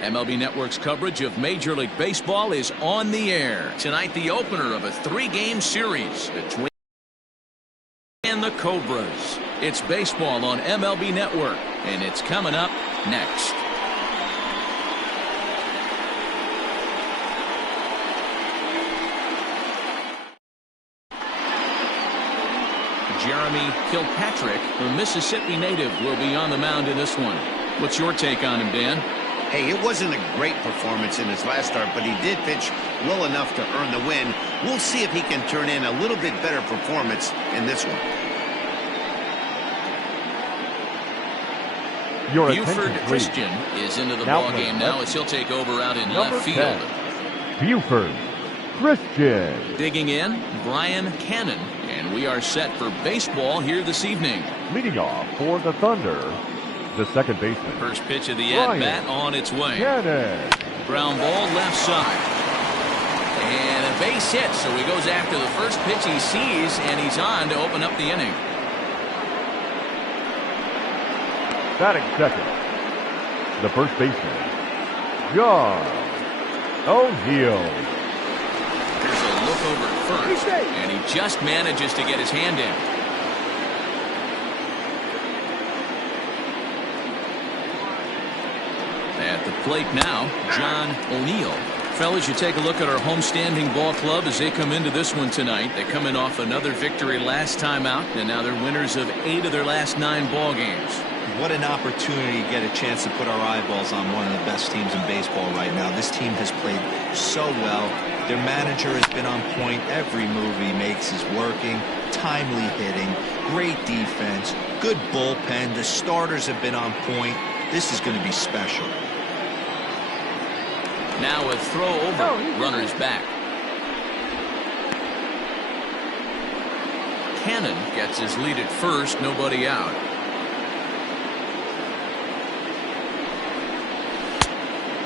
MLB Network's coverage of Major League Baseball is on the air. Tonight, the opener of a 3-game series between and the Cobras. It's baseball on MLB Network, and it's coming up next. Jeremy Kilpatrick, a Mississippi native, will be on the mound in this one. What's your take on him, Dan? Hey, it wasn't a great performance in his last start, but he did pitch well enough to earn the win. We'll see if he can turn in a little bit better performance in this one. Buford Christian is into the ball game now as he'll take over out in left field. Buford Christian. Digging in, Brian Cannon, and we are set for baseball here this evening. Leading off for the Thunder, the second baseman. First pitch of the at-bat on its way. Cannon. Ground ball left side. And a base hit, so he goes after the first pitch he sees, and he's on to open up the inning. Batting second, the first baseman, John O'Neill. There's a look over at first, and he just manages to get his hand in. At the plate now, John O'Neill. Fellas, you take a look at our homestanding ball club as they come into this one tonight. They come in off another victory last time out, and now they're winners of 8 of their last 9 ball games. What an opportunity to get a chance to put our eyeballs on one of the best teams in baseball right now. This team has played so well. Their manager has been on point. Every move he makes is working. Timely hitting, great defense, good bullpen. The starters have been on point. This is going to be special. Now a throw over, runners back. Cannon gets his lead at first, nobody out.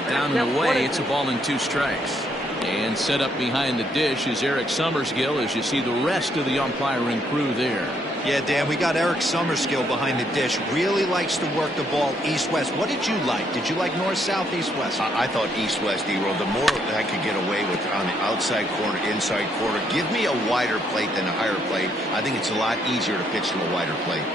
Down and away, it's a ball and 2 strikes. And set up behind the dish is Eric Summerskill as you see the rest of the umpiring crew there. Yeah, Dan, we got Eric Summerskill behind the dish. Really likes to work the ball east-west. What did you like? Did you like north-south, east-west? I thought east-west, D-roll. The more that I could get away with on the outside corner, inside corner, give me a wider plate than a higher plate. I think it's a lot easier to pitch to a wider plate.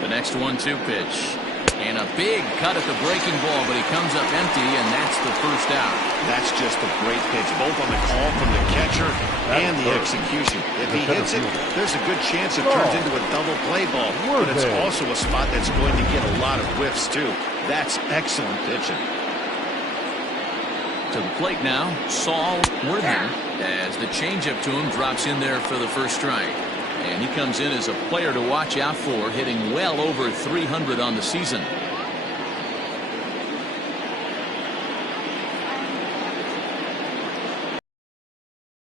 The next 1-2 pitch. And a big cut at the breaking ball, but he comes up empty, and that's the first out. That's just a great pitch, both on the call from the catcher and the execution. If he hits it, there's a good chance it turns into a double play ball, but it's also a spot that's going to get a lot of whiffs, too. That's excellent pitching. To the plate now, Saul Worthing, as the changeup to him drops in there for the first strike. And he comes in as a player to watch out for, hitting well over 300 on the season.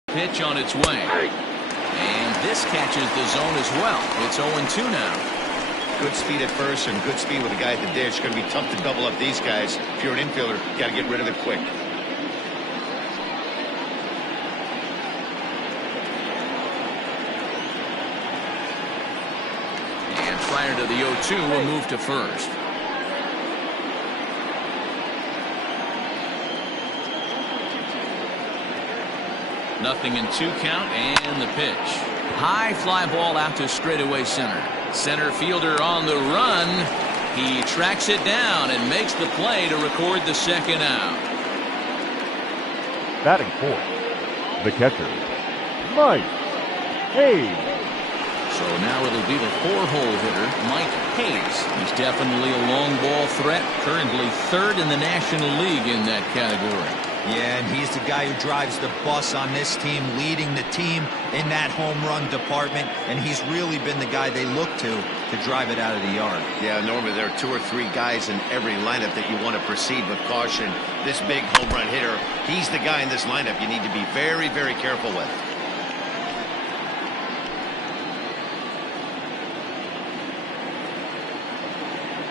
Pitch on its way. And this catches the zone as well. It's 0-2 now. Good speed at first and good speed with the guy at the dish. It's going to be tough to double up these guys. If you're an infielder, you got to get rid of it quick. Prior to the 0-2, we'll move to first. Nothing in 2 count, and the pitch. High fly ball out to straightaway center. Center fielder on the run. He tracks it down and makes the play to record the second out. Batting fourth, the catcher, Mike Hayes. So now it'll be the 4-hole hitter, Mike Hayes. He's definitely a long ball threat, currently 3rd in the National League in that category. Yeah, and he's the guy who drives the bus on this team, leading the team in that home run department, and he's really been the guy they look to drive it out of the yard. Yeah, Norman, there are 2 or 3 guys in every lineup that you want to proceed with caution. This big home run hitter, he's the guy in this lineup you need to be very, very careful with.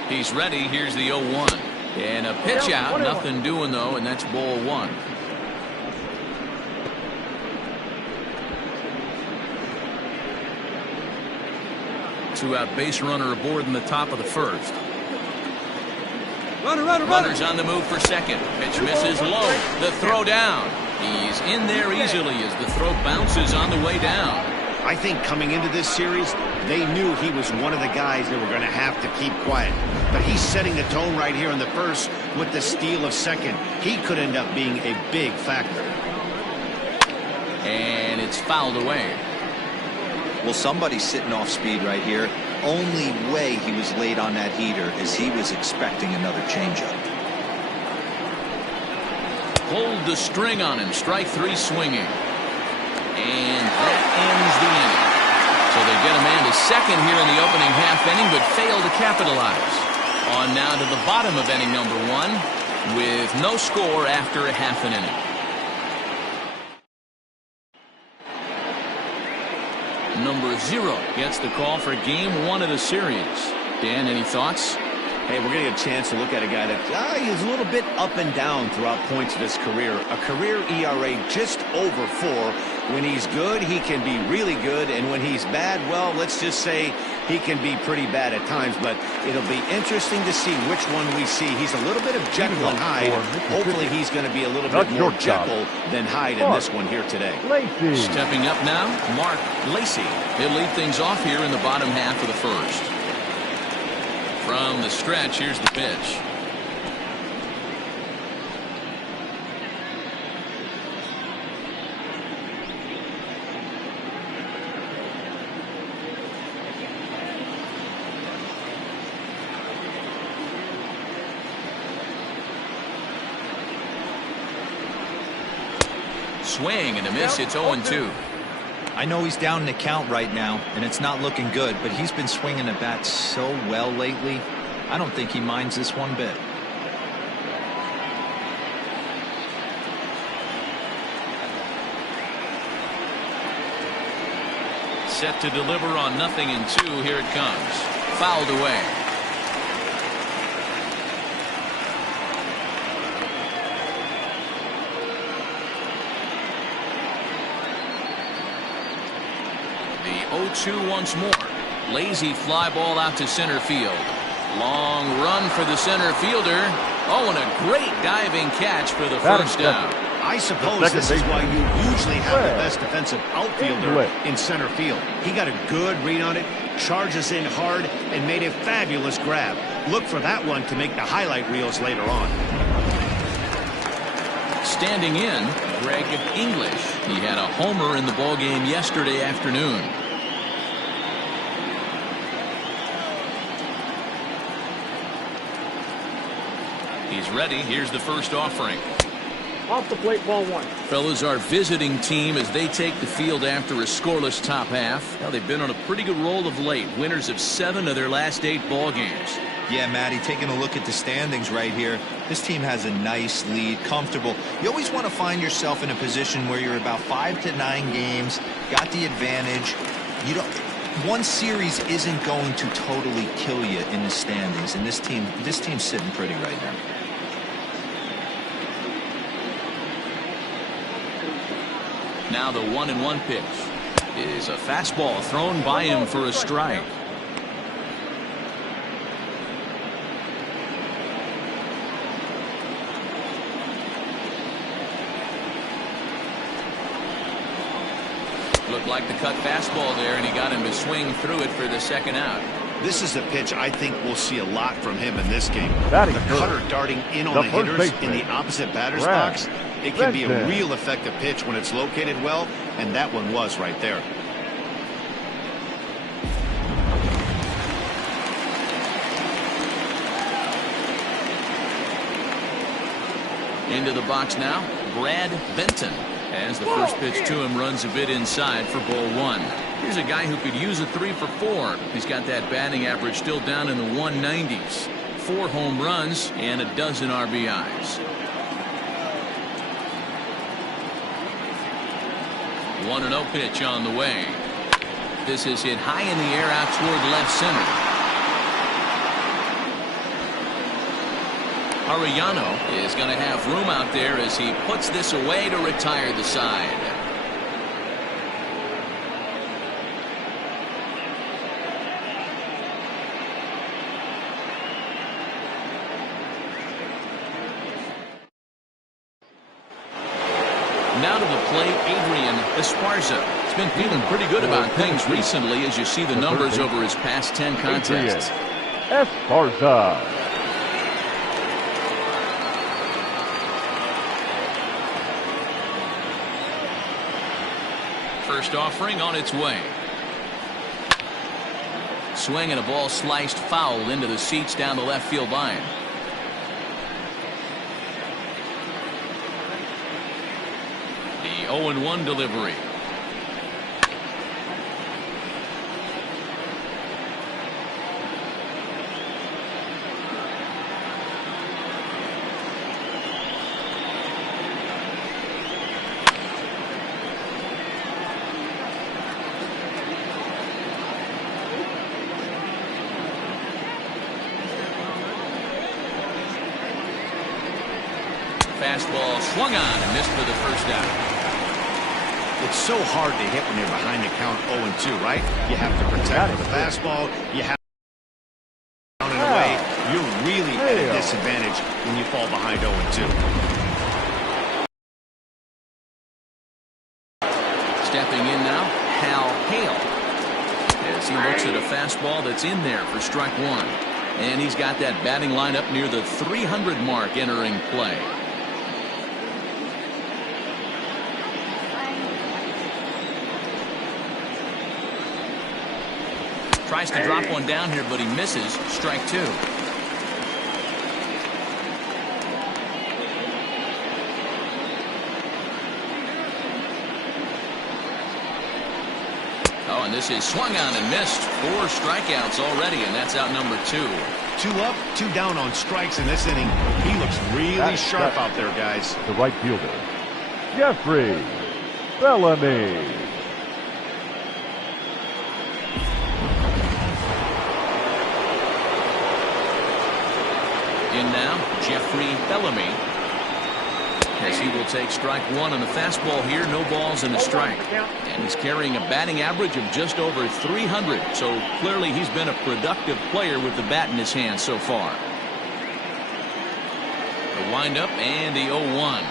He's ready. Here's the 0-1. And a pitch out. Nothing doing, though, and that's ball 1. 2-out base runner aboard in the top of the first. Runners on the move for second. Pitch misses low. The throw down. He's in there easily as the throw bounces on the way down. I think coming into this series, they knew he was one of the guys they were going to have to keep quiet. But he's setting the tone right here in the first with the steal of second. He could end up being a big factor. And it's fouled away. Well, somebody's sitting off speed right here. Only way he was late on that heater is he was expecting another changeup. Pulled the string on him. Strike three swinging. And that ends the inning. So they get a man to second here in the opening half inning, but fail to capitalize. On now to the bottom of inning number one with no score after a half an inning. Number 0 gets the call for game 1 of the series. Dan, any thoughts? Hey, we're going to get a chance to look at a guy that he's a little bit up and down throughout points of his career. A career ERA just over 4. When he's good, he can be really good. And when he's bad, well, let's just say he can be pretty bad at times. But it'll be interesting to see which one we see. He's a little bit of Jekyll and Hyde. Hopefully he's going to be a little bit more Jekyll than Hyde in this one here today. Stepping up now, Mark Lacey. He'll lead things off here in the bottom half of the first. From the stretch, here's the pitch. Swing and a miss. It's 0-2. I know he's down in the count right now, and it's not looking good, but he's been swinging the bat so well lately. I don't think he minds this one bit. Set to deliver on 0-2. Here it comes. Fouled away. The 0-2 once more. Lazy fly ball out to center field. Long run for the center fielder. Oh, and a great diving catch for the first down. I suppose this is why you usually have the best defensive outfielder in center field. He got a good read on it, charges in hard, and made a fabulous grab. Look for that one to make the highlight reels later on. Standing in, Greg English. He had a homer in the ballgame yesterday afternoon. He's ready. Here's the first offering. Off the plate, ball 1. Fellas, our visiting team as they take the field after a scoreless top half. Now they've been on a pretty good roll of late. Winners of 7 of their last 8 ball games. Yeah, Matty, taking a look at the standings right here, this team has a nice lead, comfortable. You always want to find yourself in a position where you're about 5 to 9 games, got the advantage. You don't. One series isn't going to totally kill you in the standings, and this team's sitting pretty right now. Now the 1-1 pitch is a fastball thrown by him for a strike. Looked like the cut fastball there, and he got him to swing through it for the second out. This is a pitch I think we'll see a lot from him in this game. The cutter darting in on the hitters in the opposite batter's box. It can be a real effective pitch when it's located well, and that one was right there. Into the box now, Brad Benton. As the first pitch to him runs a bit inside for ball 1. Here's a guy who could use a 3 for 4. He's got that batting average still down in the 190s. 4 home runs and a dozen RBIs. 1-0 pitch on the way. This is hit high in the air out toward left center. Arellano is going to have room out there as he puts this away to retire the side. Now to the plate, Adrian Esparza. He's been feeling pretty good about things recently as you see the numbers over his past 10 contests. Esparza. First offering on its way. Swing and a ball sliced foul into the seats down the left field line. The 0-1 delivery. Fastball swung on and missed for the first out. It's so hard to hit when you're behind the count 0-2, right? You have to protect with the fastball. You have to down and away. You're really at a disadvantage when you fall behind 0-2. Stepping in now, Hal Hale. As he looks at a fastball that's in there for strike one. And he's got that batting line up near the 300 mark entering play. Tries to drop one down here, but he misses. Strike two. Oh, and this is swung on and missed. 4 strikeouts already, and that's out number 2. 2 up, 2 down on strikes in this inning. He looks really sharp out there, guys. The right fielder, Jeffrey Bellamy. In now, Jeffrey Bellamy. As he will take strike one on the fastball here. No balls and a strike. And he's carrying a batting average of just over 300. So clearly he's been a productive player with the bat in his hand so far. The windup and the 0-1.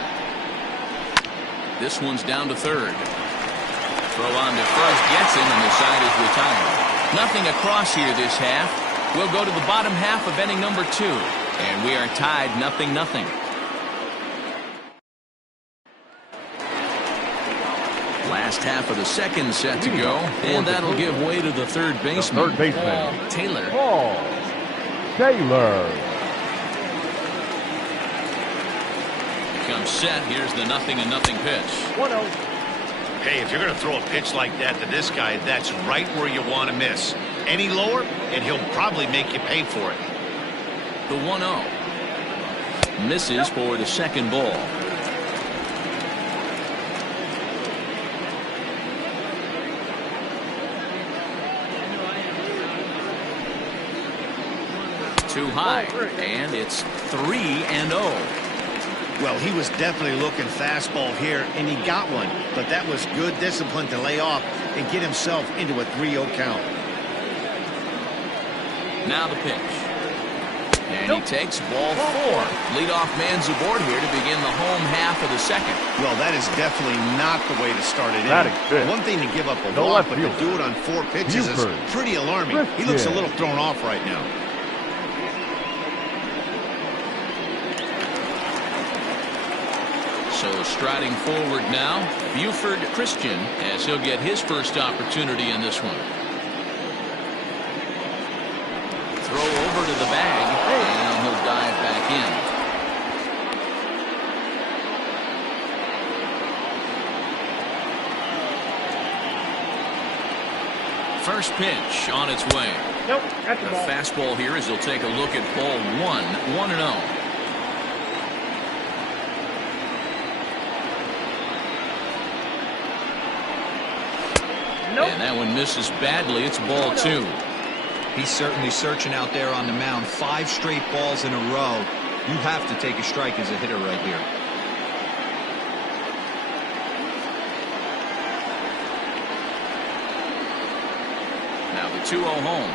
This one's down to third. Throw on to first. Gets him and the side is retired. Nothing across here this half. We'll go to the bottom half of inning number 2. And we are tied 0-0. Last half of the second set to go, and that'll give way to the third baseman, Paul Taylor. Paul Taylor. Comes set. Here's the 0-0 pitch. 1-0. Hey, if you're going to throw a pitch like that to this guy, that's right where you want to miss. Any lower, and he'll probably make you pay for it. The 1-0. Misses for the second ball. Too high, and it's 3-0. Well, he was definitely looking fastball here, and he got one. But that was good discipline to lay off and get himself into a 3-0 count. Now the pitch. And he takes ball 4. Leadoff man's aboard here to begin the home half of the second. Well, that is definitely not the way to start it. One thing to give up a walk, but to do it on 4 pitches is pretty alarming. He looks a little thrown off right now. So striding forward now, Buford Christian, as he'll get his first opportunity in this one. Throw over to the bag, and he'll dive back in. First pitch on its way. Nope, that's the The ball. fastball here as he'll take a look at ball 1, 1-0. Nope. And that one misses badly. It's ball 2. He's certainly searching out there on the mound. 5 straight balls in a row. You have to take a strike as a hitter right here. Now the 2-0 home.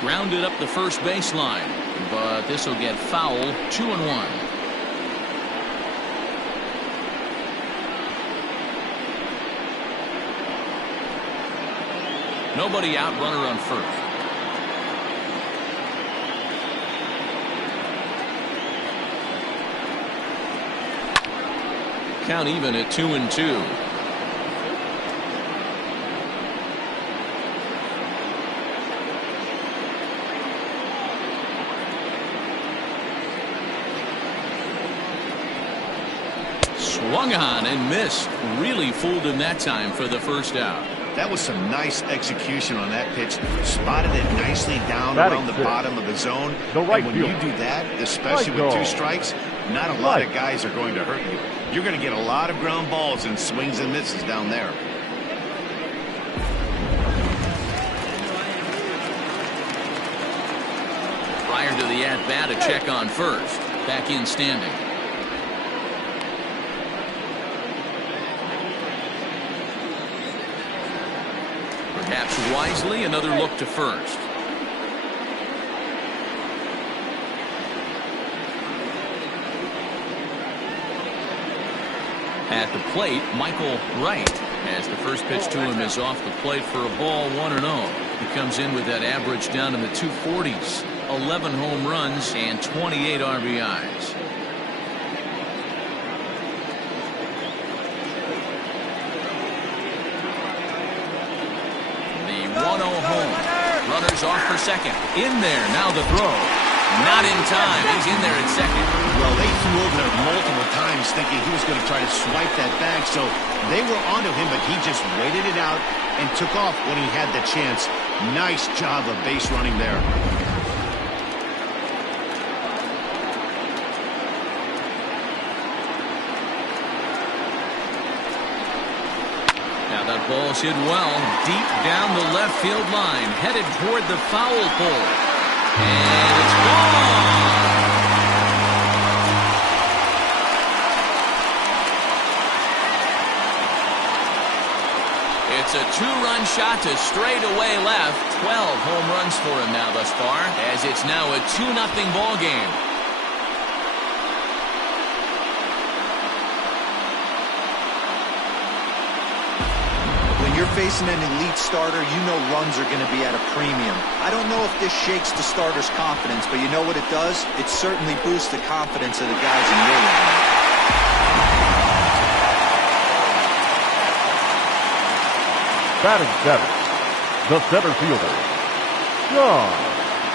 Grounded up the first baseline, but this will get foul. 2-1. Nobody out, runner on first. Count even at 2-2. Swung on and missed. Really fooled him that time for the first out. That was some nice execution on that pitch. Spotted it nicely down around the bottom of the zone. And when you do that, especially with 2 strikes, not a lot of guys are going to hurt you. You're going to get a lot of ground balls and swings and misses down there. Prior to the at-bat, a check on first. Back in standing. Perhaps wisely, another look to first. At the plate, Michael Wright, as the first pitch to him is off the plate for a ball, 1-0. He comes in with that average down in the 240s, 11 home runs and 28 RBIs. The 1-0 home. Runners off for second. In there, now the throw. Not in time. He's in there at second. Well, they threw over there multiple times thinking he was going to try to swipe that bag, so they were onto him, but he just waited it out and took off when he had the chance. Nice job of base running there. Now that ball's hit well, deep down the left field line, headed toward the foul pole. And it's gone! It's a 2-run shot to straightaway left. 12 home runs for him now thus far, as it's now a 2-0 ball game. When you're facing an elite starter, you know runs are going to be at a premium. I don't know if this shakes the starter's confidence, but you know what it does? It certainly boosts the confidence of the guys in your line. Batting 7th, the center fielder, Sean.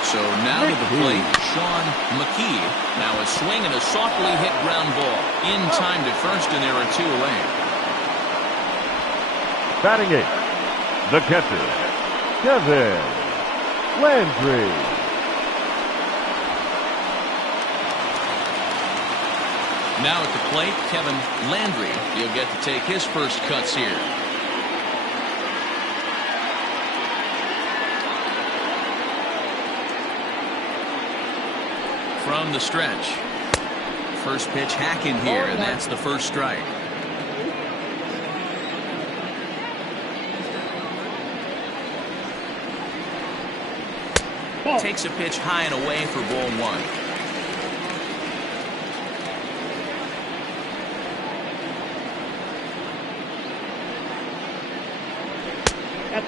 So now to the plate, Sean McKee. Now a swing and a softly hit ground ball. In time to first, and there are 2 away. Batting 8th, the catcher, Kevin Landry. Now at the plate, Kevin Landry. He'll get to take his first cuts here. From the stretch. First pitch hacking here, and that's the first strike. Takes a pitch high and away for ball 1.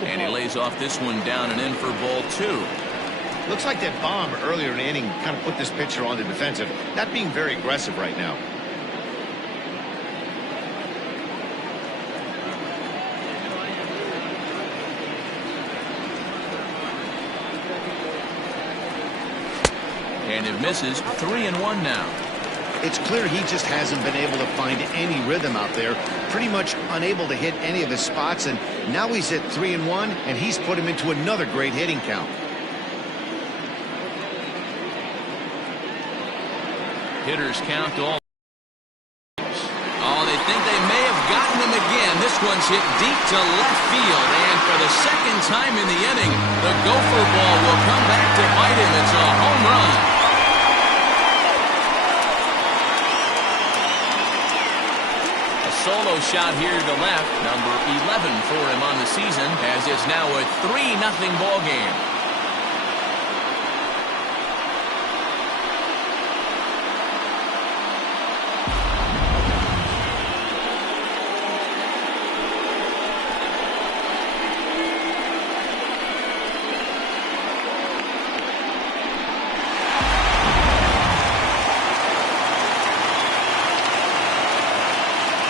And he lays off this one down and in for ball 2. Looks like that bomb earlier in the inning kind of put this pitcher on the defensive, not being very aggressive right now. And it misses. 3-1 now. It's clear he just hasn't been able to find any rhythm out there. Pretty much unable to hit any of his spots, and now he's at 3-1, and he's put him into another great hitting count. Hitters count all. Oh, they think they may have gotten him again. This one's hit deep to left field, and for the second time in the inning, the gopher ball will come back to bite him. It's a home run. A solo shot here to left, number 11 for him on the season, as it's now a 3-0 ball game.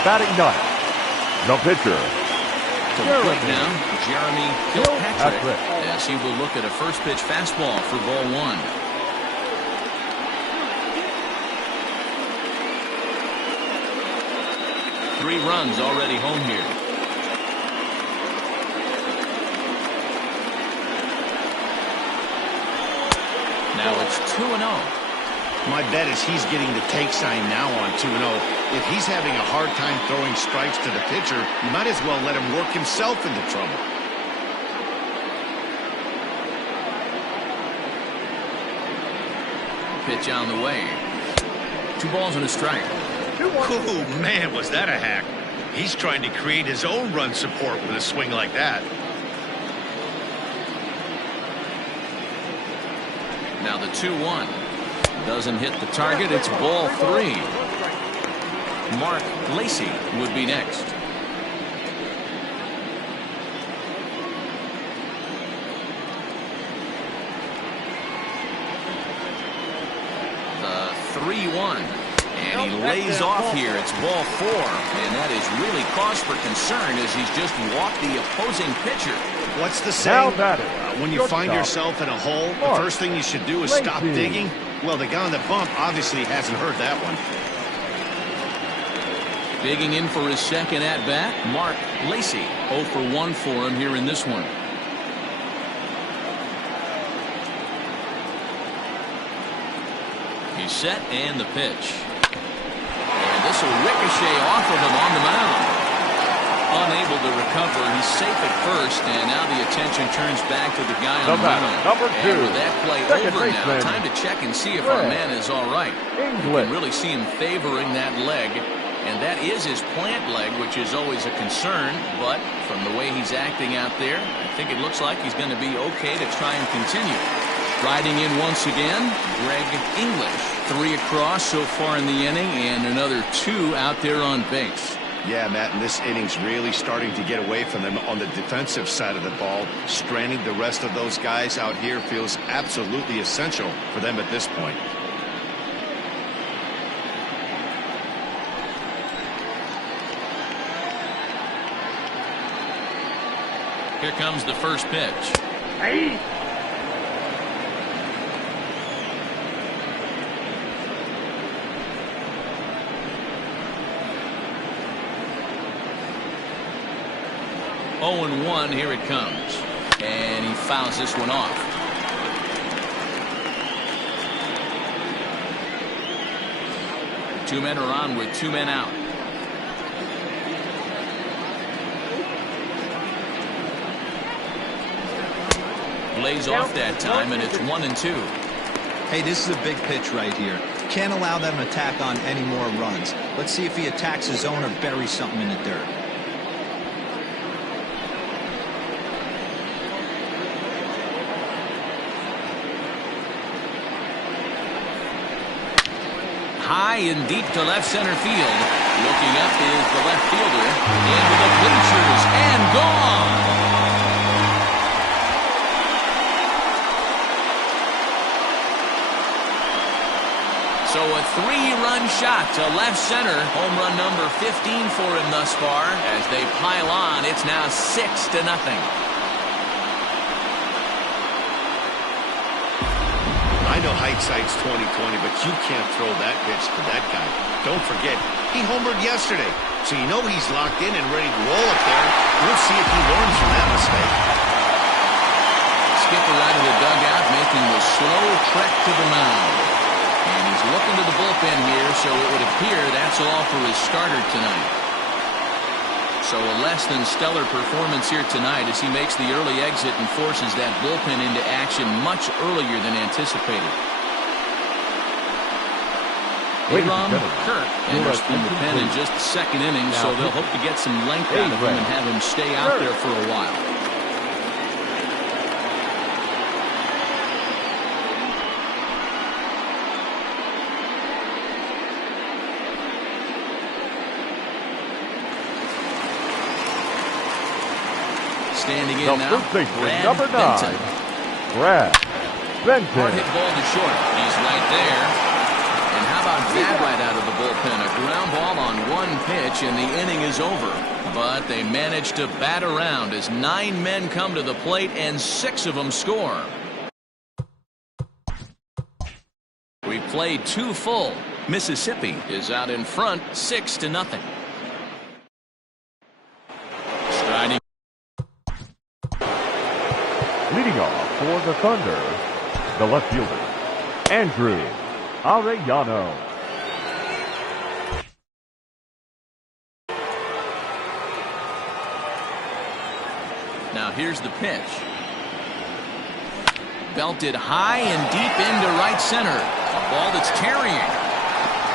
batting ninth. The pitcher, To the plate now, Jeremy Kilpatrick, as he will look at a first pitch fastball for ball one. Three runs already home here. Now it's 2-0. My bet is he's getting the take sign now on 2-0. If he's having a hard time throwing strikes to the pitcher, you might as well let him work himself into trouble. Pitch on the way. 2 balls and a strike. Oh, man, was that a hack. He's trying to create his own run support with a swing like that. Now the 2-1. Doesn't hit the target. It's ball 3. Mark Lacey would be next. The 3-1. And he lays off here. It's ball 4. And that is really cause for concern as he's just walked the opposing pitcher. What's the saying? When you find Shortstop. yourself in a hole, the first thing you should do is stop digging. Well, the guy on the bump obviously hasn't heard that one. Digging in for his second at-bat, Mark Lacey. 0 for 1 for him here in this one. He's set and the pitch. And this will ricochet off of him on the mound. Unable to recover. He's safe at first, and now the attention turns back to the guy on the mound. Number 2. And with that play over now, time to check and see if our man is all right. You can really see him favoring that leg, and that is his plant leg, which is always a concern. But from the way he's acting out there, I think it looks like he's going to be okay to try and continue. Riding in once again, Greg English. 3 across so far in the inning, and another 2 out there on base. Yeah, Matt, and this inning's really starting to get away from them on the defensive side of the ball. Stranding the rest of those guys out here feels absolutely essential for them at this point. Here comes the first pitch. Hey. Oh, and 1, here it comes. And he fouls this one off. Two men are on with 2 men out. Lays off that time, and it's 1 and 2. Hey, this is a big pitch right here. Can't allow them to attack on any more runs. Let's see if he attacks his zone or buries something in the dirt. High and deep to left center field. Looking up is the left fielder. Into the bleachers and gone. So a 3-run shot to left center. Home run number 15 for him thus far. As they pile on, it's now 6-0. I know hindsight's 20/20, but you can't throw that pitch to that guy. Don't forget, he homered yesterday, so you know he's locked in and ready to roll it there. We'll see if he learns from that mistake. Skipper out of the dugout, making the slow trek to the mound. And he's looking to the bullpen here, so it would appear that's all for his starter tonight. So a less than stellar performance here tonight as he makes the early exit and forces that bullpen into action much earlier than anticipated. Aaron Kirk enters from the pen in just the second inning, so they'll hope to get some length out of him and have him stay out there for a while. Standing in now, Brad number 9, Benton. Brad Benton. Hard hit ball to short. He's right there. And how about that right out of the bullpen? A ground ball on 1 pitch, and the inning is over. But they managed to bat around as 9 men come to the plate, and 6 of them score. We played 2 full. Mississippi is out in front, 6-0. Striding. Leading off for the Thunder, the left fielder, Andrew Arellano. Now here's the pitch. Belted high and deep into right center. A ball that's carrying.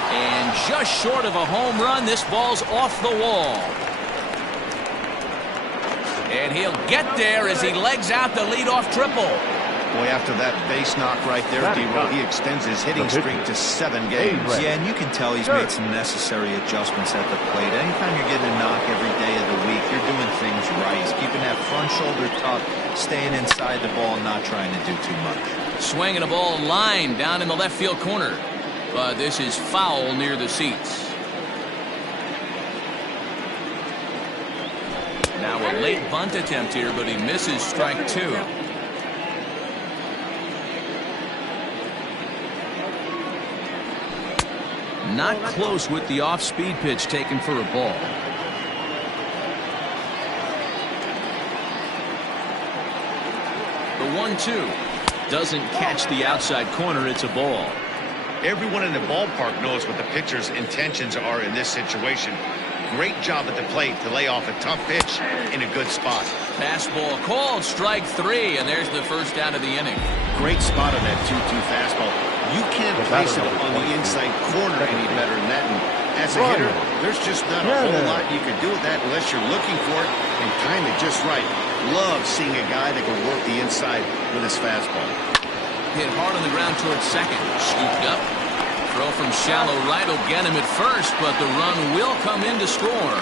And just short of a home run, this ball's off the wall. And he'll get there as he legs out the leadoff triple. Boy, after that base knock right there, D-Row, he extends his hitting streak to 7 games. Yeah, and you can tell he's made some necessary adjustments at the plate. Anytime you're getting a knock every day of the week, you're doing things right. He's keeping that front shoulder tucked, staying inside the ball, and not trying to do too much. Swinging a ball line down in the left field corner. But this is foul near the seats. Now a late bunt attempt here, but he misses strike 2. Not close with the off-speed pitch taken for a ball. The 1-2 doesn't catch the outside corner. It's a ball. Everyone in the ballpark knows what the pitcher's intentions are in this situation. Great job at the plate to lay off a tough pitch in a good spot. Fastball called, strike 3, and there's the first out of the inning. Great spot on that 2-2 fastball. You can't place it on the inside corner any better than that. And as a hitter, there's just not a whole lot you can do with that unless you're looking for it and time it just right. Love seeing a guy that can work the inside with his fastball. Hit hard on the ground towards second. Scooped up. Throw from shallow right will get him at first, but the run will come in to score.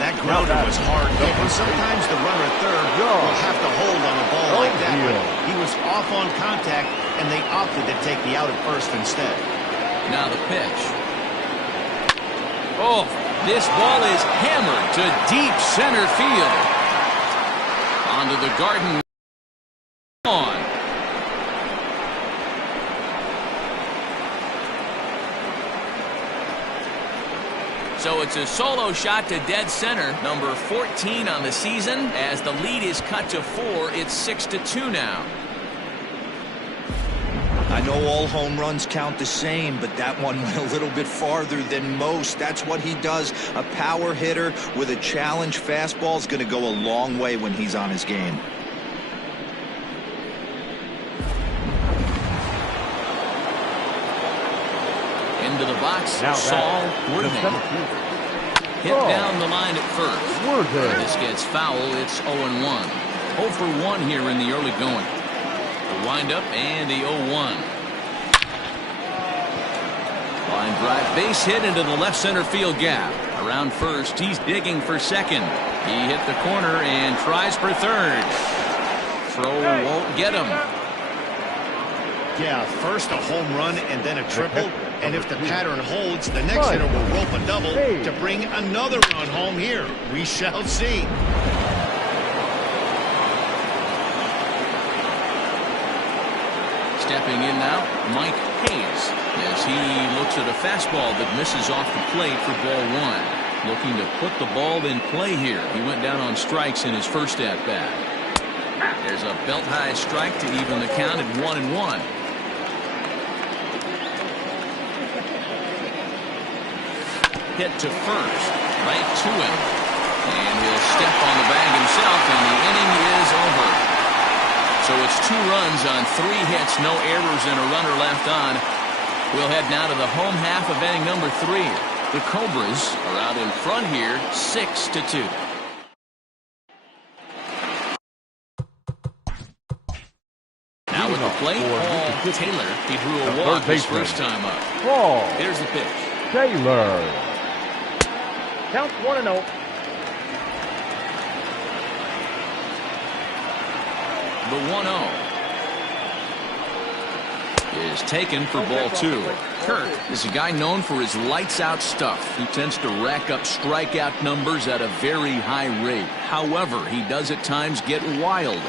That grounder was hard hit, and sometimes the runner at third will have to hold on a ball like that. But he was off on contact, and they opted to take the out at first instead. Now the pitch. Oh, this ball is hammered to deep center field. Onto the garden lawn. So it's a solo shot to dead center, number 14 on the season. As the lead is cut to 4, it's 6-2 now. I know all home runs count the same, but that one went a little bit farther than most. That's what he does. A power hitter with a challenge fastball is going to go a long way when he's on his game. Into the box, Saul Worthing. Hit down the line at first. This gets foul. It's 0-1. 0 for 1 here in the early going. The windup and the 0-1. Line drive, base hit into the left center field gap. Around first, he's digging for second. He hit the corner and tries for third. Throw won't get him. Yeah, first a home run and then a triple. And if the pattern holds, the next hitter will rope a double to bring another run home here. We shall see. Stepping in now, Mike Hayes, as he looks at a fastball that misses off the plate for ball 1. Looking to put the ball in play here. He went down on strikes in his first at-bat. There's a belt-high strike to even the count at 1-1. Hit to first, right to him. And he'll step on the bag himself, and the inning is over. So it's 2 runs on 3 hits, no errors, and a runner left on. We'll head now to the home half of inning number 3. The Cobras are out in front here, 6-2. Now with the plate, Paul Taylor. He drew a walk his first time up. Here's the pitch. Taylor. Count 1-0. The 1-0. is taken for ball 2. Kirk is a guy known for his lights-out stuff. He tends to rack up strikeout numbers at a very high rate. However, he does at times get wild.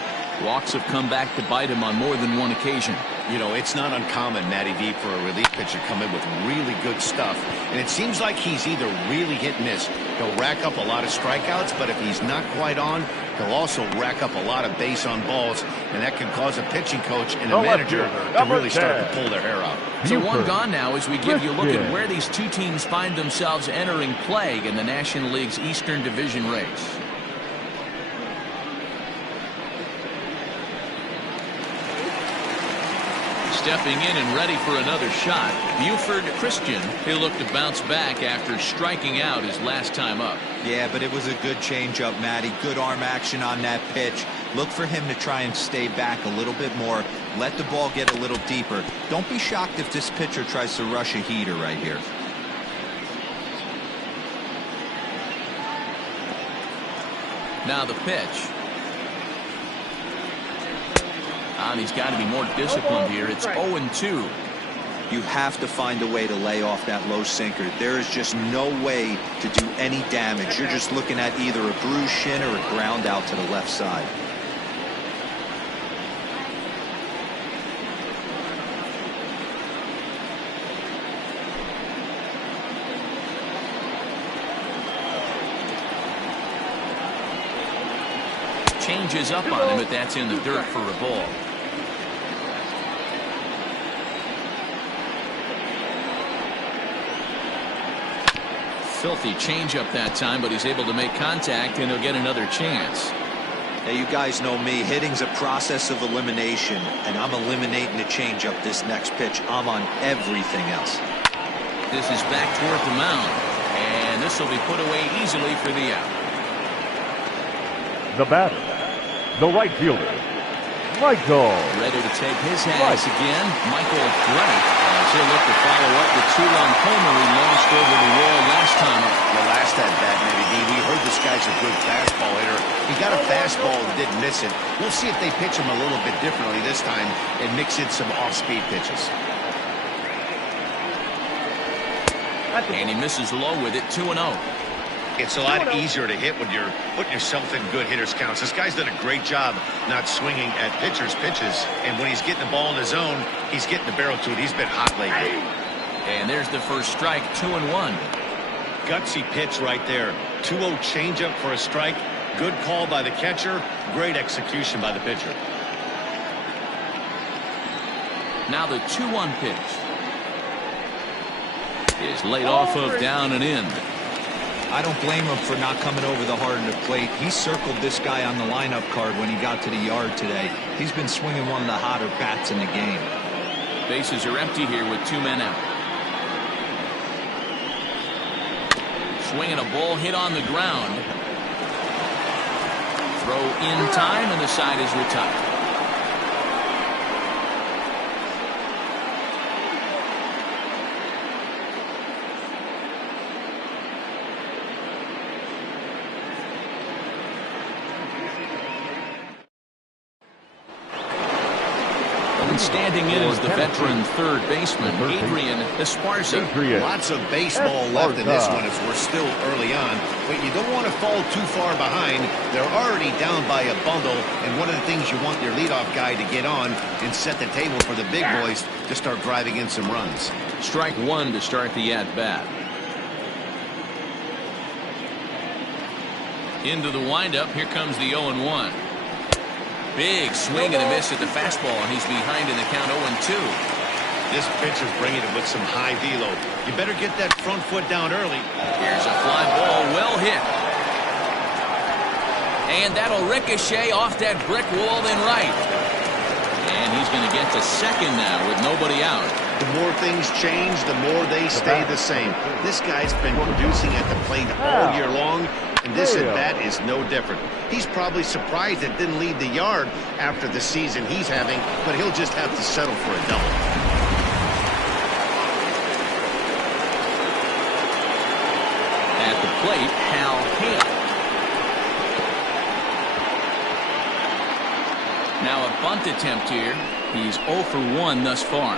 Walks have come back to bite him on more than one occasion. You know, it's not uncommon, Matty V, for a relief pitcher to come in with really good stuff. And it seems like he's either really hit and miss. He'll rack up a lot of strikeouts, but if he's not quite on, he'll also rack up a lot of base on balls. And that can cause a pitching coach and a manager to really start to pull their hair out. So one gone now as we give you a look at where these two teams find themselves entering play in the National League's Eastern Division race. Stepping in and ready for another shot, Buford Christian. He'll look to bounce back after striking out his last time up. Yeah, but it was a good changeup, Matty. Good arm action on that pitch. Look for him to try and stay back a little bit more. Let the ball get a little deeper. Don't be shocked if this pitcher tries to rush a heater right here. Now the pitch. And he's got to be more disciplined here. It's 0-2. You have to find a way to lay off that low sinker. There is just no way to do any damage. You're just looking at either a bruised shin or a ground out to the left side. Changes up on him, but that's in the dirt for a ball. Filthy changeup that time, but he's able to make contact, and he'll get another chance. Hey, you guys know me. Hitting's a process of elimination, and I'm eliminating the changeup this next pitch. I'm on everything else. This is back toward the mound, and this will be put away easily for the out. The batter, the right fielder, Michael. Ready to take his hats again, Michael Bright. As he'll look to follow up the two-run homer he launched over the wall last time up. The last at bat, maybe, D, we heard this guy's a good fastball hitter. He got a fastball and didn't miss it. We'll see if they pitch him a little bit differently this time and mix in some off-speed pitches. And he misses low with it, 2-0. It's a lot easier to hit when you're putting yourself in good hitters' counts. This guy's done a great job not swinging at pitchers' pitches. And when he's getting the ball in his zone, he's getting the barrel to it. He's been hot lately. And there's the first strike, 2-1. Gutsy pitch right there. 2-0 changeup for a strike. Good call by the catcher. Great execution by the pitcher. Now the 2-1 pitch is laid off of down and in. I don't blame him for not coming over the hard of the plate. He circled this guy on the lineup card when he got to the yard today. He's been swinging one of the hotter bats in the game. Bases are empty here with 2 men out. Swinging a ball hit on the ground. Throw in time, and the side is retired. Standing in is the veteran third baseman, Adrian Esparza. Lots of baseball left in this one as we're still early on, but you don't want to fall too far behind. They're already down by a bundle, and one of the things you want your leadoff guy to get on and set the table for the big boys to start driving in some runs. Strike one to start the at-bat. Into the windup, here comes the 0-1. Big swing and a miss at the fastball, and he's behind in the count 0-2. This pitcher's bringing it with some high velo. You better get that front foot down early. Here's a fly ball, well hit. And that'll ricochet off that brick wall then right. And he's going to get to second now with nobody out. The more things change, the more they stay the same. This guy's been producing at the plate all year long, and this at-bat is no different. He's probably surprised it didn't leave the yard after the season he's having, but he'll just have to settle for a double. At the plate, Hal Hale. Now a bunt attempt here. He's 0 for 1 thus far.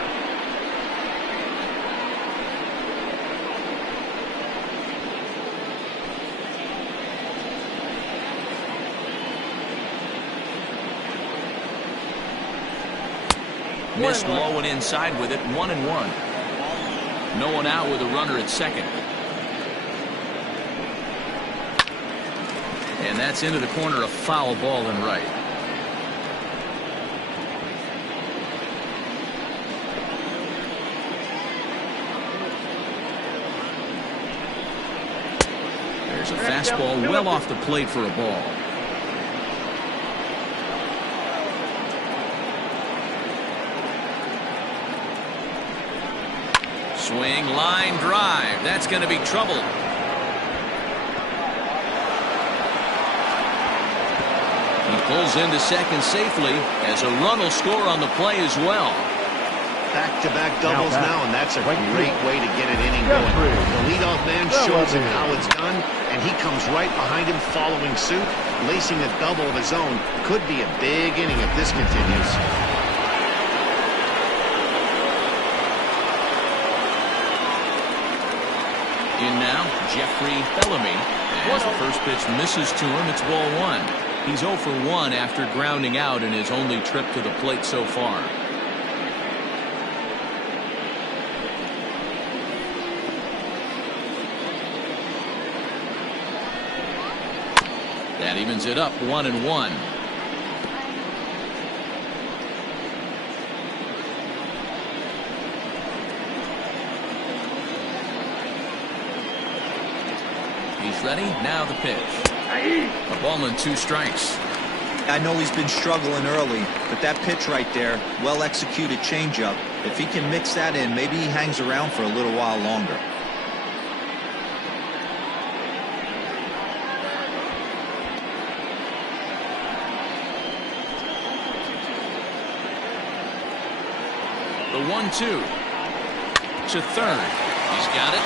Missed low and inside with it, 1-1. No one out with a runner at second. And that's into the corner, a foul ball and right. There's a fastball well off the plate for a ball. Swing, line drive. That's going to be trouble. He pulls into second safely as a run will score on the play as well. Back-to-back doubles now, and that's a great way to get an inning going. The leadoff man shows him how it's done, and he comes right behind him following suit. Lacing a double of his own could be a big inning if this continues. In now, Jeffrey Bellamy. As the first pitch misses to him, it's ball 1. He's 0 for 1 after grounding out in his only trip to the plate so far. That evens it up 1-1. He's ready. Now the pitch. A ball and 2 strikes. I know he's been struggling early, but that pitch right there, well-executed changeup. If he can mix that in, maybe he hangs around for a little while longer. The 1-2 to third. He's got it.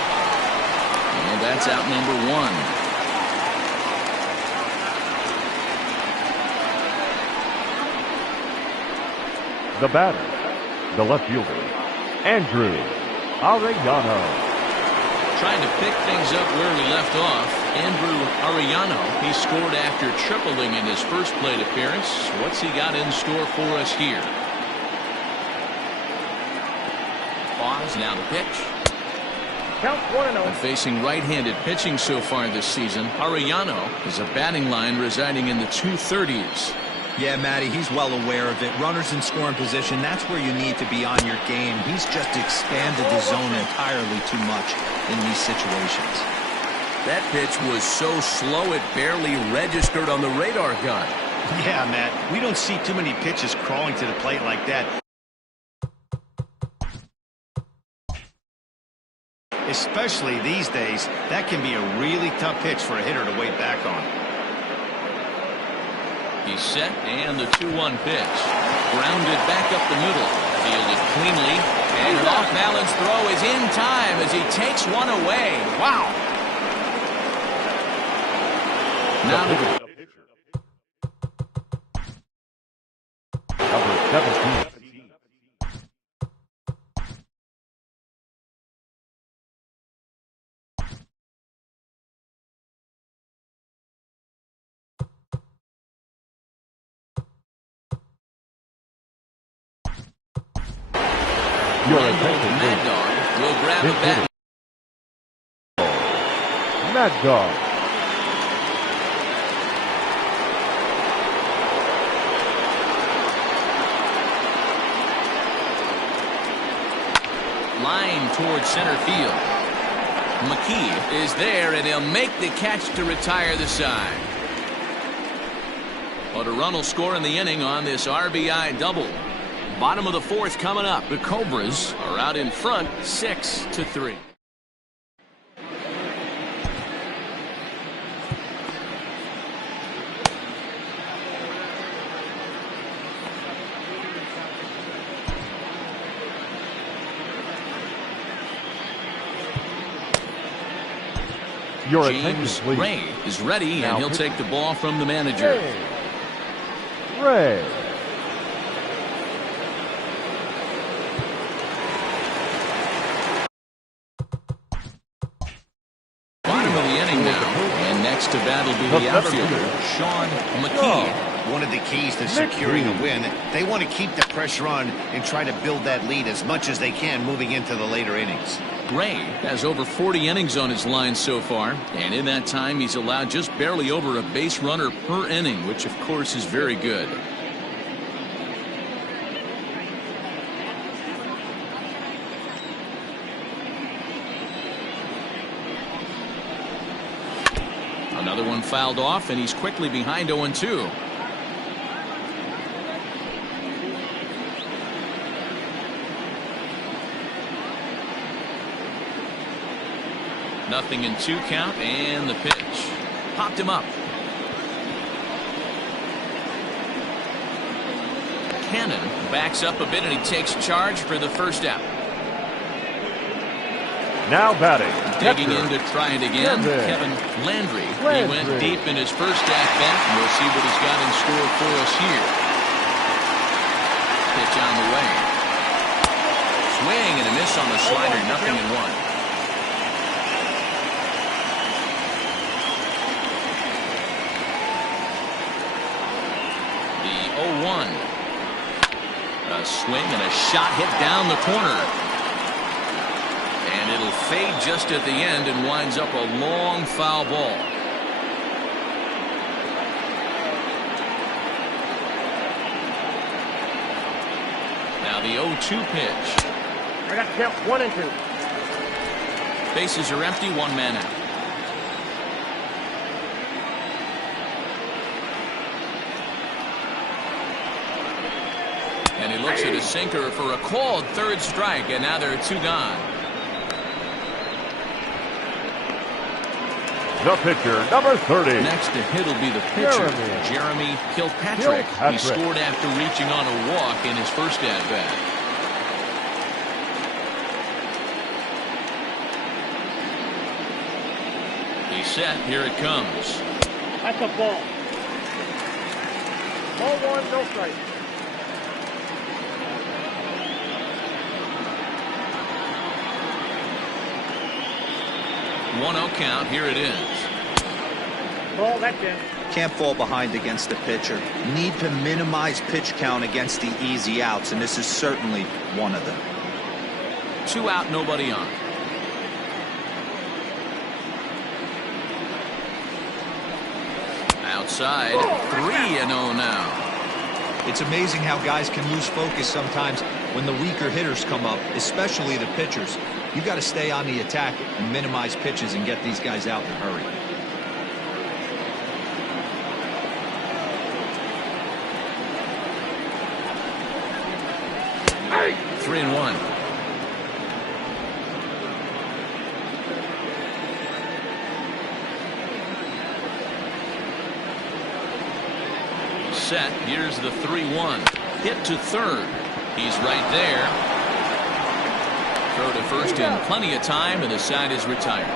And that's out number 1. The batter, the left fielder, Andrew Arellano. Trying to pick things up where we left off, Andrew Arellano. He scored after tripling in his first plate appearance. What's he got in store for us here? Pause, now the pitch. Count 1-0. And facing right-handed pitching so far this season, Arellano is a batting line residing in the 230s. Yeah, Matty, he's well aware of it. Runners in scoring position, that's where you need to be on your game. He's just expanded the zone entirely too much in these situations. That pitch was so slow it barely registered on the radar gun. Yeah, Matt, we don't see too many pitches crawling to the plate like that. Especially these days, that can be a really tough pitch for a hitter to wait back on. He's set, and the 2-1 pitch. Grounded back up the middle. Fielded cleanly. And an off-balance throw is in time as he takes one away. Wow. Now Number 17. Your attention, Mad please. Dog will grab a bat. Mad Dog. Line towards center field. McKee is there, and he'll make the catch to retire the side. But a run will score in the inning on this RBI double. Bottom of the 4th coming up. The Cobras are out in front 6-3. Your James attention, please. Ray is ready, Now and he'll take the ball from the manager. Ray. inning now. And next to bat will be the outfielder, Sean McKee. One of the keys to securing a win, they want to keep the pressure on and try to build that lead as much as they can moving into the later innings. Gray has over 40 innings on his line so far, and in that time he's allowed just barely over a base runner per inning, which of course is very good. Another one fouled off, and he's quickly behind 0-2. Nothing in 2 count, and the pitch. Popped him up. Cannon backs up a bit, and he takes charge for the first out. Now batting. Digging in to try it again, Kevin Landry. He went deep in his first at-bat, and we'll see what he's got in store for us here. Pitch on the way. Swing and a miss on the slider, 0-1. The 0-1. A swing and a shot hit down the corner. And it'll fade just at the end and winds up a long foul ball. Now the 0-2 pitch. I got to count 1 and 2. Bases are empty, 1 man out. And he looks at his sinker for a called 3rd strike, and now there are 2 gone. The pitcher, number 30. Next to hit will be the pitcher, Jeremy Kilpatrick. He scored after reaching on a walk in his first at-bat. He's set. Here it comes. That's a ball. Ball 1, no strike. 1-0 count. Here it is. Ball, that's in. Can't fall behind against the pitcher. Need to minimize pitch count against the easy outs, and this is certainly one of them. 2 out, nobody on. Outside, 3-0 now. It's amazing how guys can lose focus sometimes when the weaker hitters come up, especially the pitchers. You got to stay on the attack and minimize pitches and get these guys out in a hurry. Hey. 3-1. Set. Here's the 3-1. Hit to 3rd. He's right there. Throw to first in plenty of time, and the side is retired.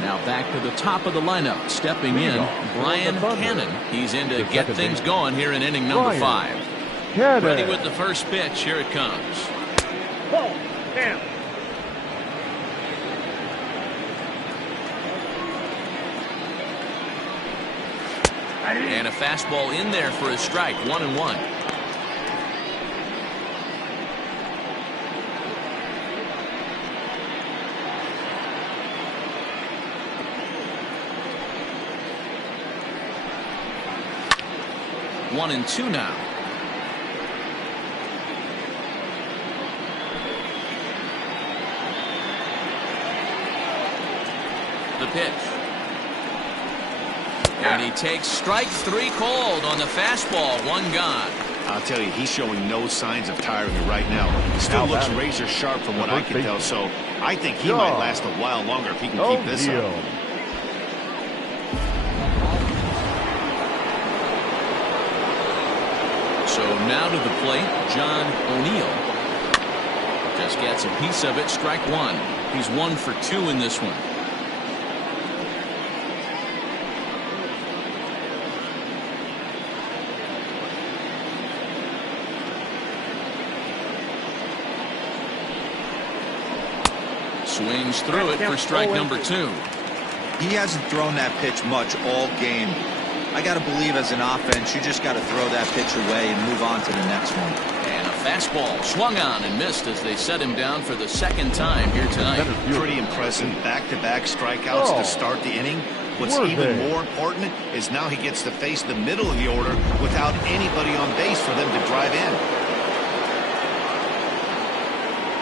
Now back to the top of the lineup. Stepping in, Brian Cannon. He's in to get things going here in inning number 5. Ready with the first pitch. Here it comes. Ball, down. And a fastball in there for a strike. 1-1. One and 2 now. The pitch. And he takes strike 3 called on the fastball. 1 gone. I'll tell you, he's showing no signs of tiring right now. He still looks razor sharp from what I can tell, so I think he might last a while longer if he can keep this up. So now to the plate, John O'Neill. Just gets a piece of it. Strike 1. He's 1 for 2 in this one. Swings through it for strike number 2. He hasn't thrown that pitch much all game. I got to believe as an offense, you just got to throw that pitch away and move on to the next one. And a fastball swung on and missed as they set him down for the second time here tonight. Pretty impressive back-to-back strikeouts to start the inning. What's even more important is now he gets to face the middle of the order without anybody on base for them to drive in.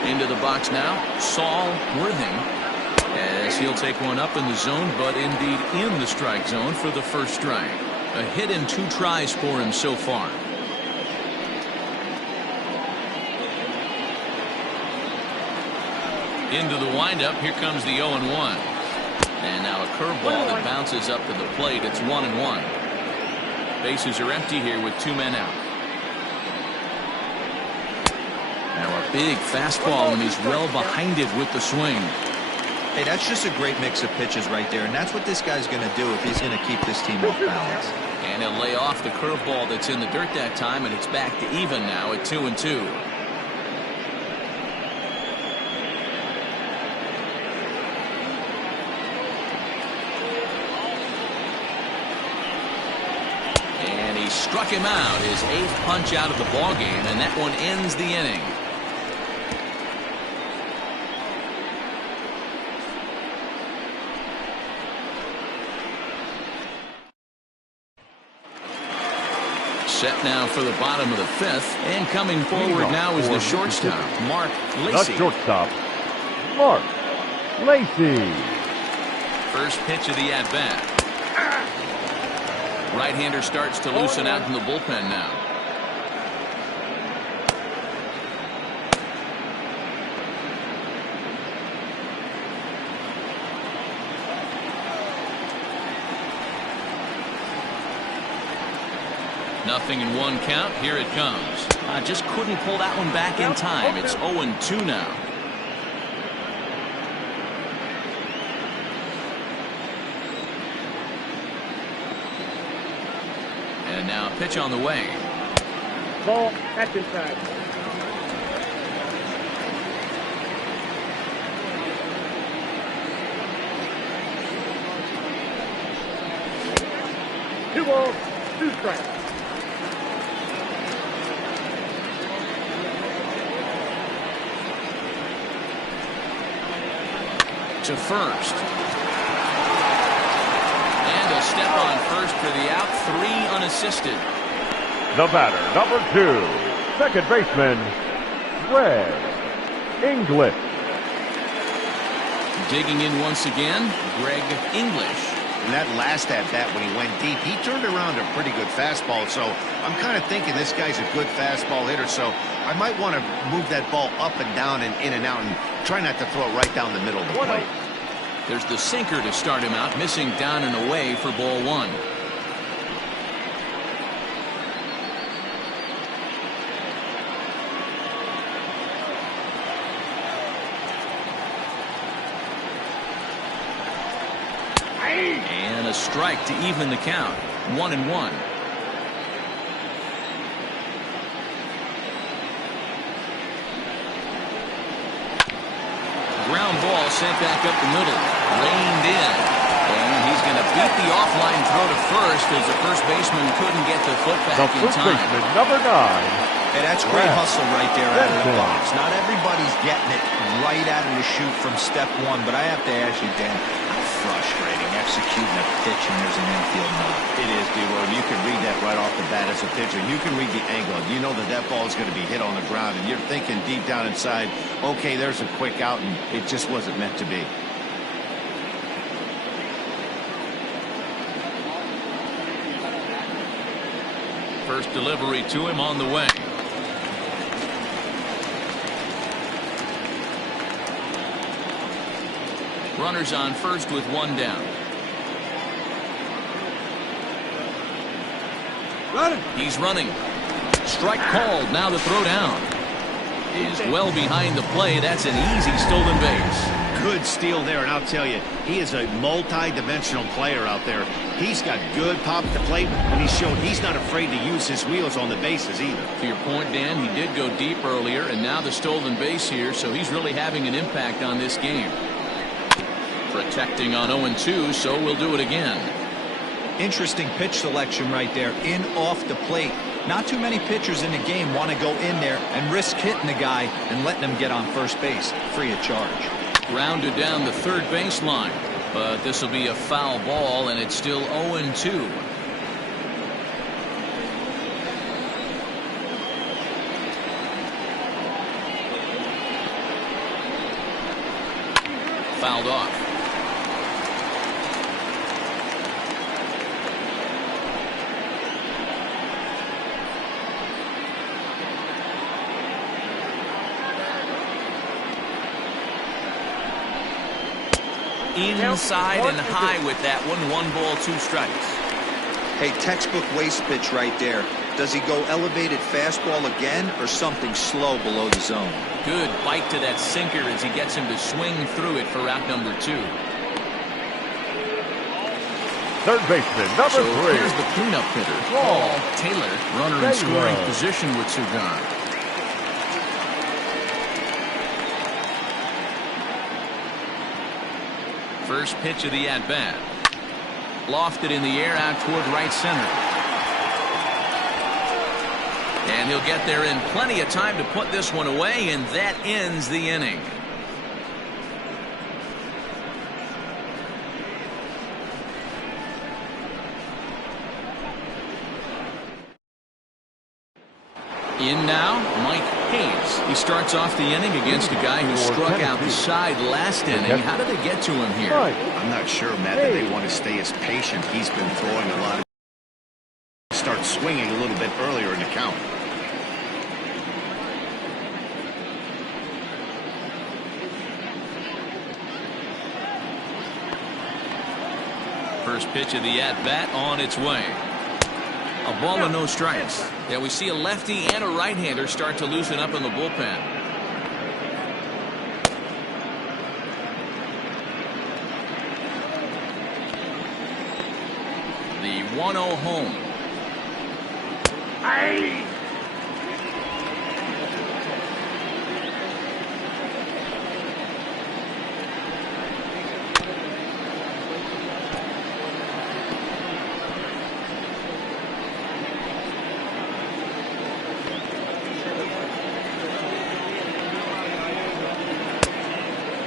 Into the box now, Saul Worthing, as he'll take one up in the zone, but indeed in the strike zone for the first strike. A hit in 2 tries for him so far. Into the windup, here comes the 0-1. And now a curveball that bounces up to the plate. It's 1-1. Bases are empty here with 2 men out. Now a big fastball, and he's well behind it with the swing. Hey, that's just a great mix of pitches right there, and that's what this guy's going to do if he's going to keep this team off balance. And he'll lay off the curveball that's in the dirt that time, and it's back to even now at 2-2. And he struck him out, his 8th punch out of the ballgame, and that one ends the inning. Set now for the bottom of the 5th, and coming forward now is the shortstop, Mark Lacy. The shortstop, Mark Lacy. First pitch of the at-bat. Right-hander starts to loosen out in the bullpen now. Nothing in 1 count. Here it comes. Just couldn't pull that one back in time. It's 0-2 now. And now a pitch on the way. Ball, that's inside. Two balls, 2 strikes. To first. And a step on first for the out. 3 unassisted. The batter, number 2, second baseman, Greg English. Digging in once again, Greg English. In that last at-bat when he went deep, he turned around a pretty good fastball. So I'm kind of thinking this guy's a good fastball hitter. So I might want to move that ball up and down and in and out and try not to throw it right down the middle of the plate. There's the sinker to start him out, missing down and away for ball 1. And a strike to even the count. 1-1. Ground ball sent back up the middle. Reined in. And he's going to beat the offline throw to first as the first baseman couldn't get the foot back The in first time. baseman, number 9. Hey, that's great hustle right there out of the box. Not everybody's getting it right out of the chute from step 1, but I have to ask you, Dan, how frustrating executing a pitch and there's an infield knock. It is, D-Word. You can read that right off the bat as a pitcher. You can read the angle. You know that that ball is going to be hit on the ground, and you're thinking deep down inside, okay, there's a quick out, and it just wasn't meant to be. First delivery to him on the way. Runners on first with 1 down. He's running. Strike called. Now the throw down is well behind the play. That's an easy stolen base. Good steal there, and I'll tell you, he is a multi-dimensional player out there. He's got good pop at the plate, and he's shown he's not afraid to use his wheels on the bases either. To your point, Dan, he did go deep earlier, and now the stolen base here, so he's really having an impact on this game. Protecting on 0-2, so we'll do it again. Interesting pitch selection right there, in off the plate. Not too many pitchers in the game want to go in there and risk hitting the guy and letting him get on first base free of charge. Grounded down the third baseline, but this will be a foul ball, and it's still 0-2. Fouled off. Inside and high with that one. 1 ball, 2 strikes. Hey, textbook waste pitch right there. Does he go elevated fastball again or something slow below the zone? Good bite to that sinker as he gets him to swing through it for out number 2. Third baseman, number 3. Here's the cleanup hitter, Paul Taylor. Runner in scoring position with Sugan. First pitch of the at-bat. Lofted in the air out toward right center. And he'll get there in plenty of time to put this one away, and that ends the inning. In now, Mike Hayes. He starts off the inning against a guy who struck out the side last inning. How did they get to him here? I'm not sure, Matt, that they want to stay as patient. He's been throwing a lot of... Start swinging a little bit earlier in the count. First pitch of the at-bat on its way. A ball and no strikes. Yeah, we see a lefty and a right-hander start to loosen up in the bullpen. The 1-0 home.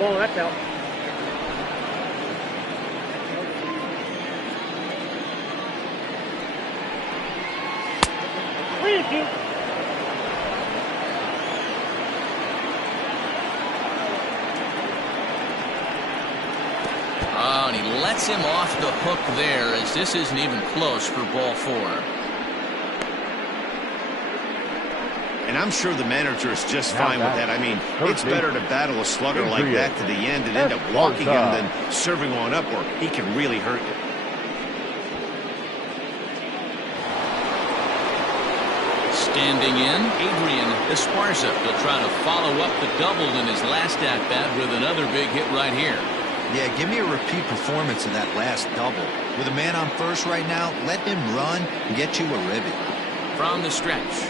Oh, that's out. Oh, and he lets him off the hook there, as this isn't even close for ball 4. And I'm sure the manager is just fine with that. I mean, it's better to battle a slugger like that to the end and end up walking him than serving one up, or he can really hurt you. Standing in, Adrian Esparza will try to follow up the double in his last at-bat with another big hit right here. Yeah, give me a repeat performance of that last double. With a man on first right now, let him run and get you a ribby. From the stretch.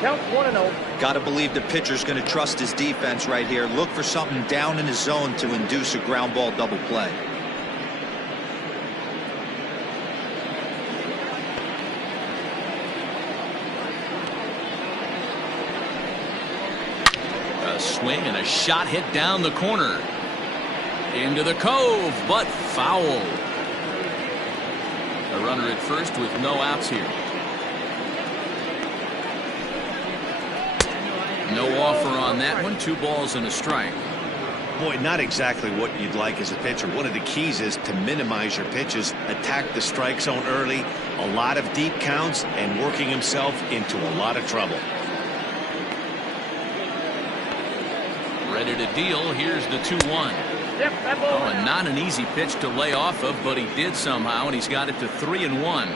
Count 1-0. Got to believe the pitcher's going to trust his defense right here. Look for something down in his zone to induce a ground ball double play. A swing and a shot hit down the corner. Into the cove, but foul. A runner at first with no outs here. No offer on that one. 2 balls and a strike. Boy, not exactly what you'd like as a pitcher. One of the keys is to minimize your pitches, attack the strike zone early, a lot of deep counts, and working himself into a lot of trouble. Ready to deal. Here's the 2-1. Oh, and not an easy pitch to lay off of, but he did somehow, and he's got it to 3-1.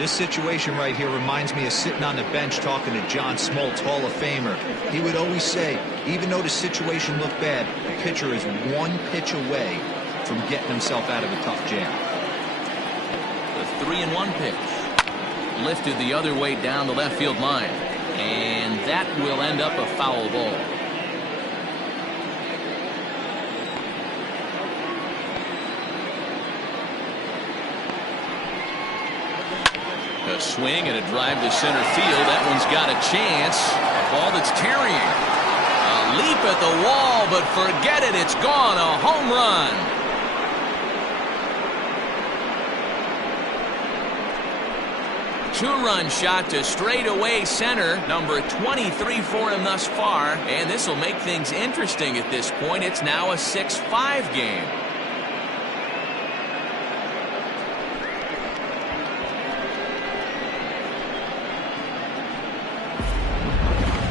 This situation right here reminds me of sitting on the bench talking to John Smoltz, Hall of Famer. He would always say, even though the situation looked bad, a pitcher is one pitch away from getting himself out of a tough jam. The 3-1 pitch. Lifted the other way down the left field line. And that will end up a foul ball. A swing and a drive to center field. That one's got a chance. A ball that's carrying. A leap at the wall, but forget it. It's gone. A home run. Two-run shot to straightaway center. Number 23 for him thus far. And this will make things interesting at this point. It's now a 6-5 game.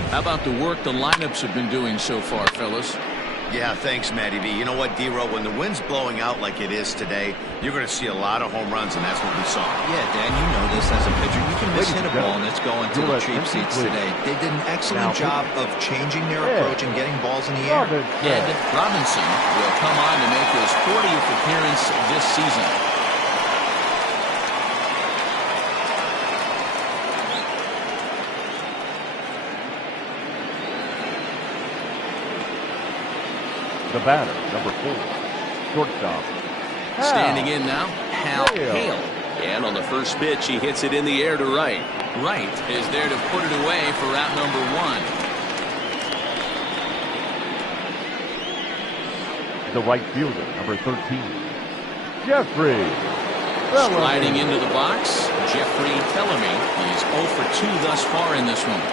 How about the work the lineups have been doing so far, fellas? Yeah, thanks, Matty B. You know what, D-Row? When the wind's blowing out like it is today, you're going to see a lot of home runs, and that's what we saw. Yeah, Dan, you know this as a pitcher. You can miss hit a ball, and it's going to the cheap seats today. They did an excellent job of changing their approach and getting balls in the air. Ed Robinson will come on to make his 40th appearance this season. The batter, number 4, shortstop. Standing in now, Hal Hale. And on the first pitch, he hits it in the air to right. Right is there to put it away for out number 1. The right fielder, number 13, Jeffrey. Sliding into the box, Jeffrey Bellamy. He's 0 for 2 thus far in this one.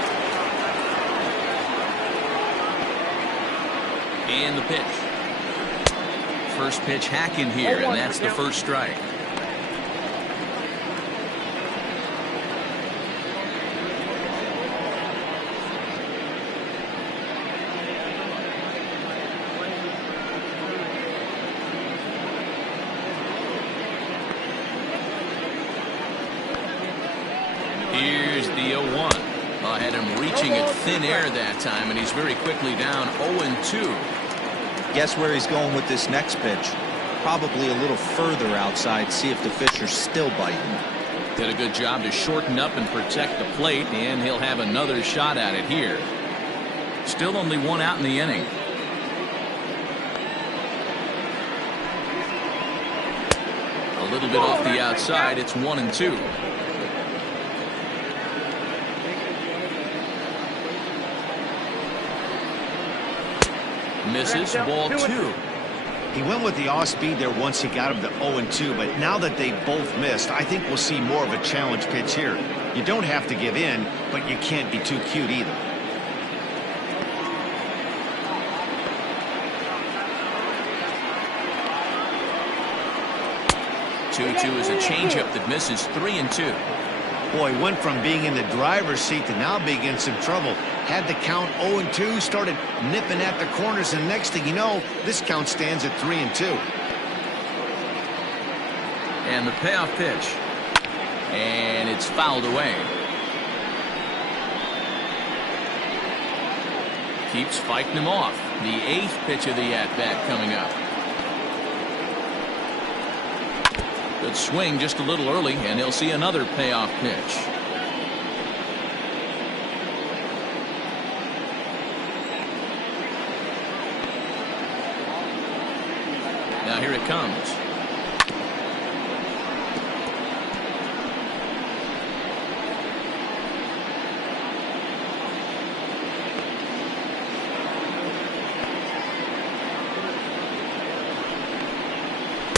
And the pitch. First pitch hacking here, and that's the first strike. Here's the 0-1. I had him reaching at thin air that time, and he's very quickly down 0-2. Guess where he's going with this next pitch? Probably a little further outside, see if the fish are still biting. Did a good job to shorten up and protect the plate, and he'll have another shot at it here. Still only 1 out in the inning. A little bit off the outside. It's 1-2. Misses, ball 2. He went with the off speed there once he got him to 0-2, but now that they both missed, I think we'll see more of a challenge pitch here. You don't have to give in, but you can't be too cute either. Two is a changeup that misses. 3-2. Boy, went from being in the driver's seat to now being in some trouble. Had the count 0-2, started nipping at the corners, and next thing you know, this count stands at 3-2. And the payoff pitch. And it's fouled away. Keeps fighting him off. The 8th pitch of the at-bat coming up. Good swing just a little early, and he'll see another payoff pitch. Now here it comes.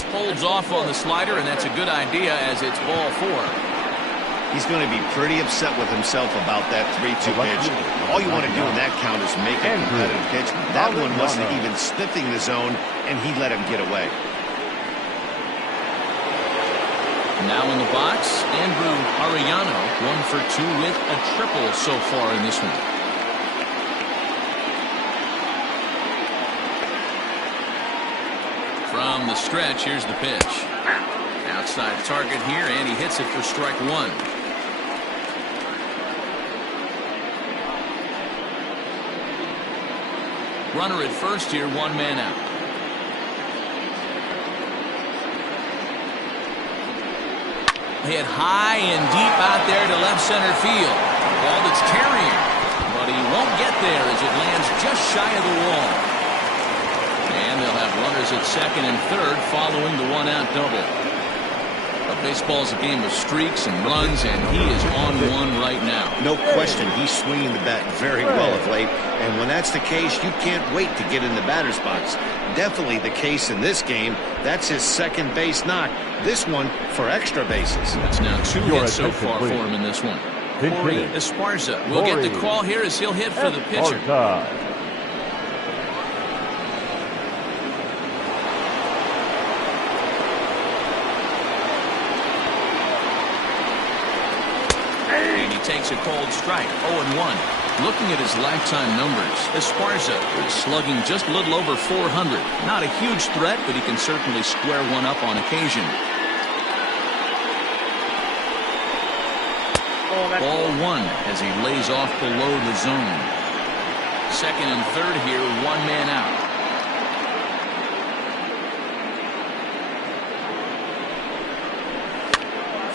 Holds off on the slider, and that's a good idea as it's ball 4. He's going to be pretty upset with himself about that 3-2 pitch. All you want to do in that count is make a competitive pitch. That one wasn't even sniffing the zone, and he let him get away. Now in the box, Andrew Arellano, 1 for 2 with a triple so far in this one. From the stretch, here's the pitch. Outside target here, and he hits it for strike one. Runner at first here, one man out. Hit high and deep out there to left center field. Ball that's carrying, but he won't get there as it lands just shy of the wall. And they'll have runners at second and third following the one-out double. But baseball's a game of streaks and runs, and he is on one right now. No question, he's swinging the bat very well of late. And when that's the case, you can't wait to get in the batter's box. Definitely the case in this game. That's his second base knock. This one for extra bases. That's now two hits so far for him in this one. Corey Esparza will get the call here as he'll hit for the pitcher. And he takes a cold strike, 0-1. Looking at his lifetime numbers, Esparza is slugging just a little over 400. Not a huge threat, but he can certainly square one up on occasion. Ball one as he lays off below the zone. Second and third here, one man out.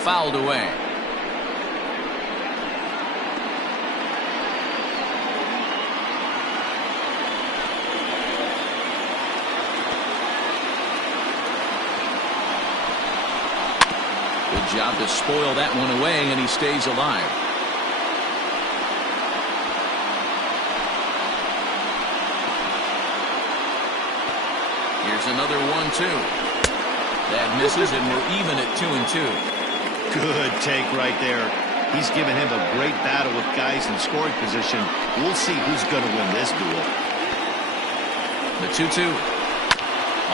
Fouled away. Good job to spoil that one away, and he stays alive. Here's another 1-2. That misses, and we're even at 2-2. Good take right there. He's given him a great battle with guys in scoring position. We'll see who's going to win this duel. The 2-2.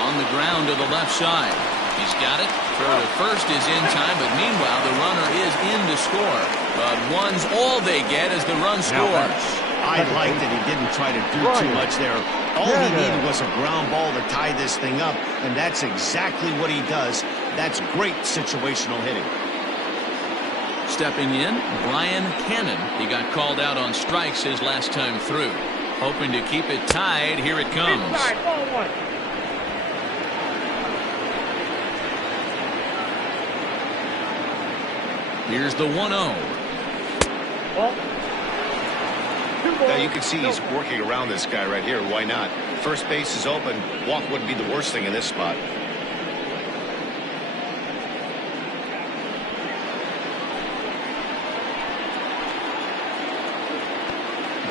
On the ground to the left side. He's got it. Throw to first is in time, but meanwhile the runner is in to score. But one's all they get as the run scores. I like that he didn't try to do too much there. All he needed was a ground ball to tie this thing up, and that's exactly what he does. That's great situational hitting. Stepping in, Brian Cannon. He got called out on strikes his last time through. Hoping to keep it tied. Here it comes. Inside, ball one. Here's the 1-0. Ball. Now you can see he's working around this guy right here. Why not? First base is open. Walk wouldn't be the worst thing in this spot.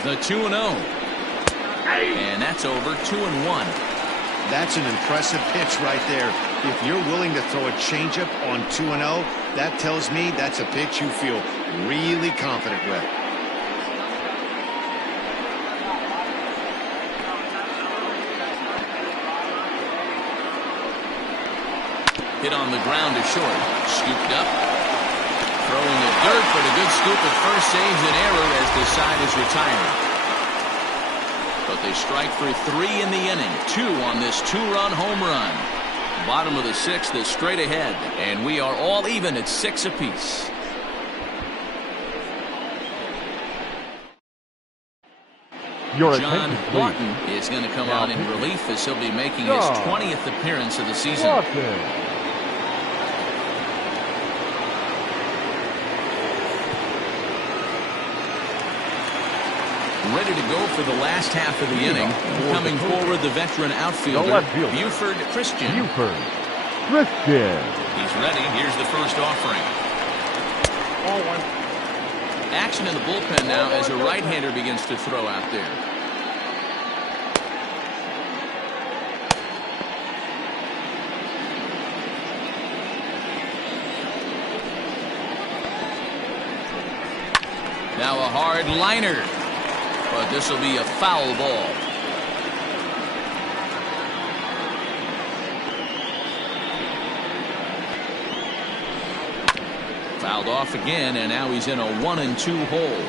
The 2-0. And that's over. 2-1. That's an impressive pitch right there. If you're willing to throw a changeup on 2-0, that tells me that's a pitch you feel really confident with. Hit on the ground to short. Scooped up. Throwing the dirt, but a good scoop at first saves an error as the side is retired. But they strike for 3 in the inning. 2 on this 2-run home run. Bottom of the 6th is straight ahead, and we are all even at 6 apiece. John Lawton is going to come on in relief as he'll be making his 20th appearance of the season. Ready to go for the last half of the inning. Coming forward, the veteran outfielder, Buford Christian. He's ready. Here's the first offering. Ball one. Action in the bullpen now as a right-hander begins to throw out there. Now a hard liner. But this will be a foul ball. Fouled off again, and now he's in a 1-2 hole.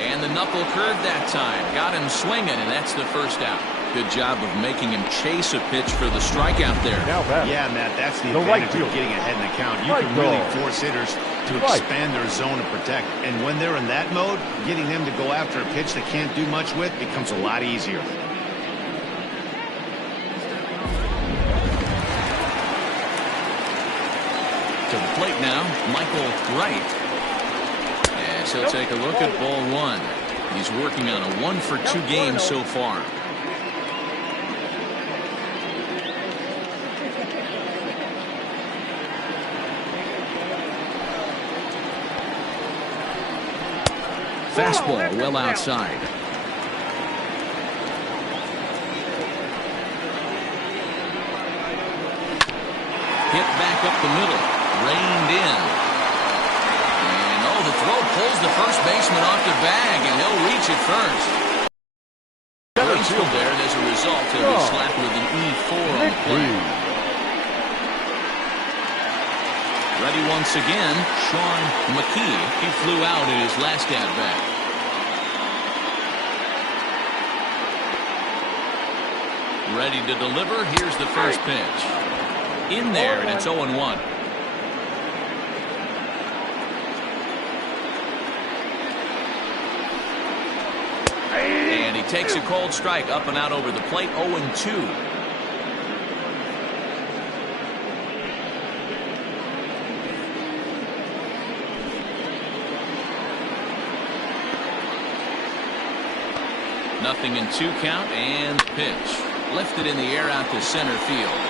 And And the knuckle curve that time. Got him swinging, and that's the first out. Good job of making him chase a pitch for the strikeout there. Yeah, Matt, that's the advantage of getting ahead in the count. You can really force hitters to expand their zone to protect. And when they're in that mode, getting them to go after a pitch they can't do much with becomes a lot easier. To the plate now, Michael Wright. As he'll take a look at ball one. He's working on a 1-for-2 game so far. Fastball well outside. Hit back up the middle. Reined in. And oh, the throw pulls the first baseman off the bag, and he'll reach it first. Graceful there, and as a result, he'll be slapped with an E4 on the play. Ready once again, Sean McKee. He flew out in his last at-bat. Ready to deliver. Here's the first pitch. In there, and it's 0-1. And he takes a cold strike up and out over the plate. 0-2. Nothing in 2 count, and pitch. Lifted in the air out to center field.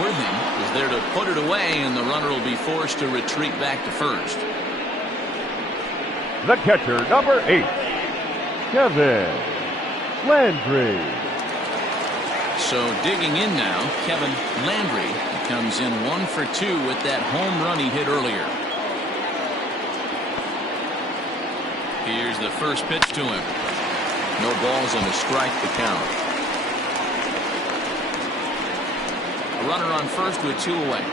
Worthing is there to put it away, and the runner will be forced to retreat back to first. The catcher, number 8, Kevin Landry. So digging in now, Kevin Landry. He comes in 1-for-2 with that home run he hit earlier. Here's the first pitch to him. No balls and a strike to count. A runner on first with 2 away.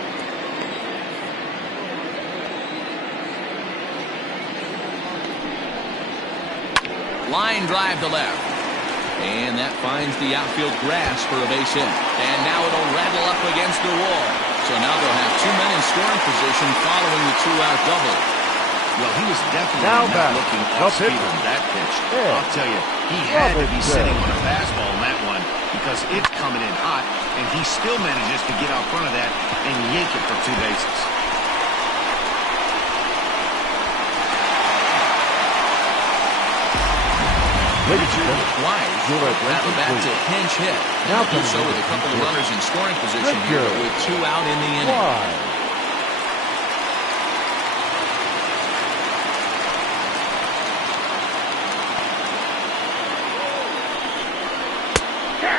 Line drive to left. And that finds the outfield grass for a base hit. And now it'll rattle up against the wall. So now they'll have 2 men in scoring position following the 2-out double. Well, he was definitely not looking off speed on that pitch. I'll tell you, he had to be sitting on a fastball on that one because it's coming in hot, and he still manages to get out front of that and yank it for 2 bases. Wise rattled back to pinch hit. Now do so with a couple of runners in scoring position here, but with 2 out in the inning.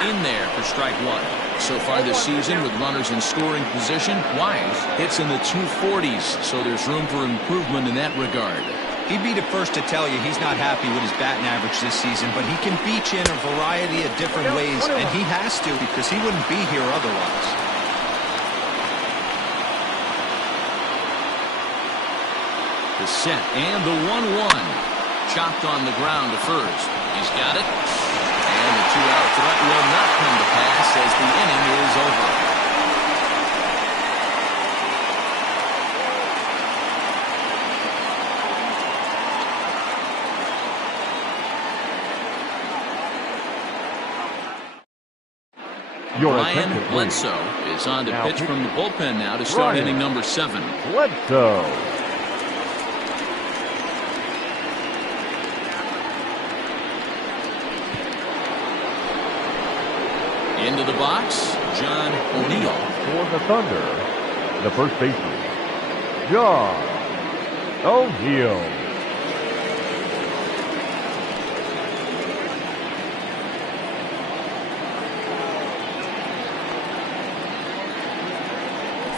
In there for strike 1. So far this season with runners in scoring position, Wise hits in the 240s, so there's room for improvement in that regard. He'd be the first to tell you he's not happy with his batting average this season, but he can beat you in a variety of different ways, and he has to because he wouldn't be here otherwise. The set and the 1-1. Chopped on the ground to first. He's got it. And the 2-out threat will not come to pass as the inning is over. Ryan Bledsoe is on to pitch from the bullpen now to start inning number 7. Bledsoe. Into the box, John O'Neill. For the Thunder, the first baseman, John O'Neill.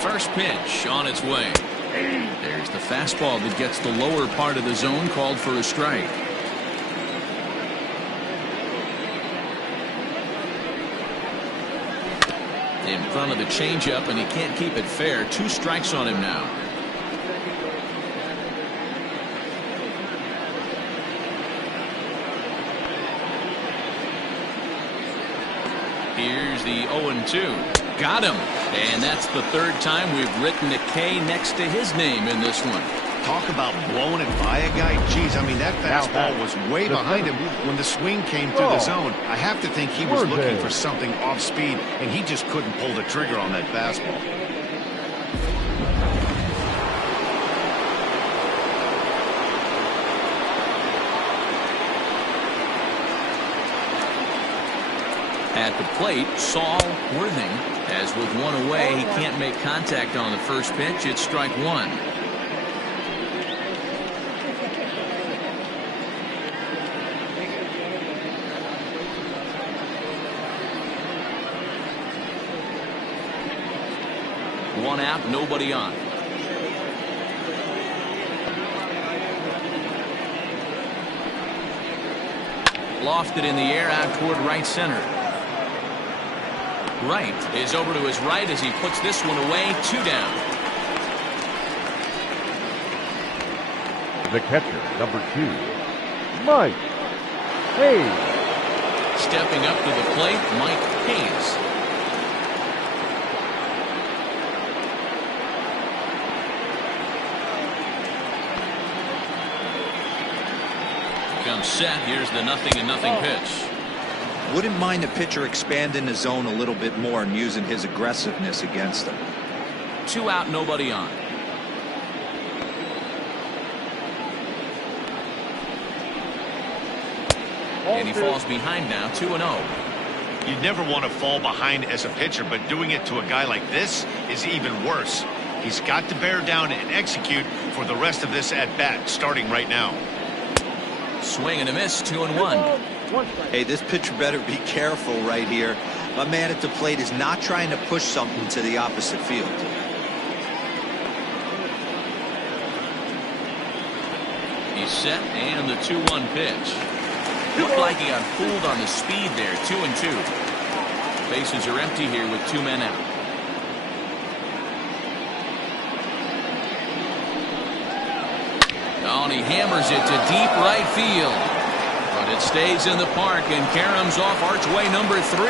First pitch on its way. There's the fastball that gets the lower part of the zone, called for a strike. In front of the changeup, and he can't keep it fair. 2 strikes on him now. Here's the 0-2. Got him. And that's the third time we've written a K next to his name in this one. Talk about blowing it by a guy. Geez, I mean, that fastball was way behind him when the swing came through the zone. I have to think he was looking for something off speed, and he just couldn't pull the trigger on that fastball. At the plate, Saul Worthing. As with one away, he can't make contact on the first pitch. It's strike one. One out, nobody on. Lofted in the air out toward right center. Right is over to his right as he puts this one away. 2 down. The catcher, number 2, Mike Hayes. Stepping up to the plate, Mike Hayes. Comes set. Here's the 0-0 pitch. Wouldn't mind a pitcher expanding the zone a little bit more and using his aggressiveness against him. 2 out, nobody on. And he falls behind now, 2-0. You'd never want to fall behind as a pitcher, but doing it to a guy like this is even worse. He's got to bear down and execute for the rest of this at-bat, starting right now. Swing and a miss, 2-1. Hey, this pitcher better be careful right here. My man at the plate is not trying to push something to the opposite field. He's set, and the 2-1 pitch. Looked like he got fooled on the speed there. 2-2. Bases are empty here with 2 men out. Oh, and he hammers it to deep right field. But it stays in the park and caroms off archway number 3.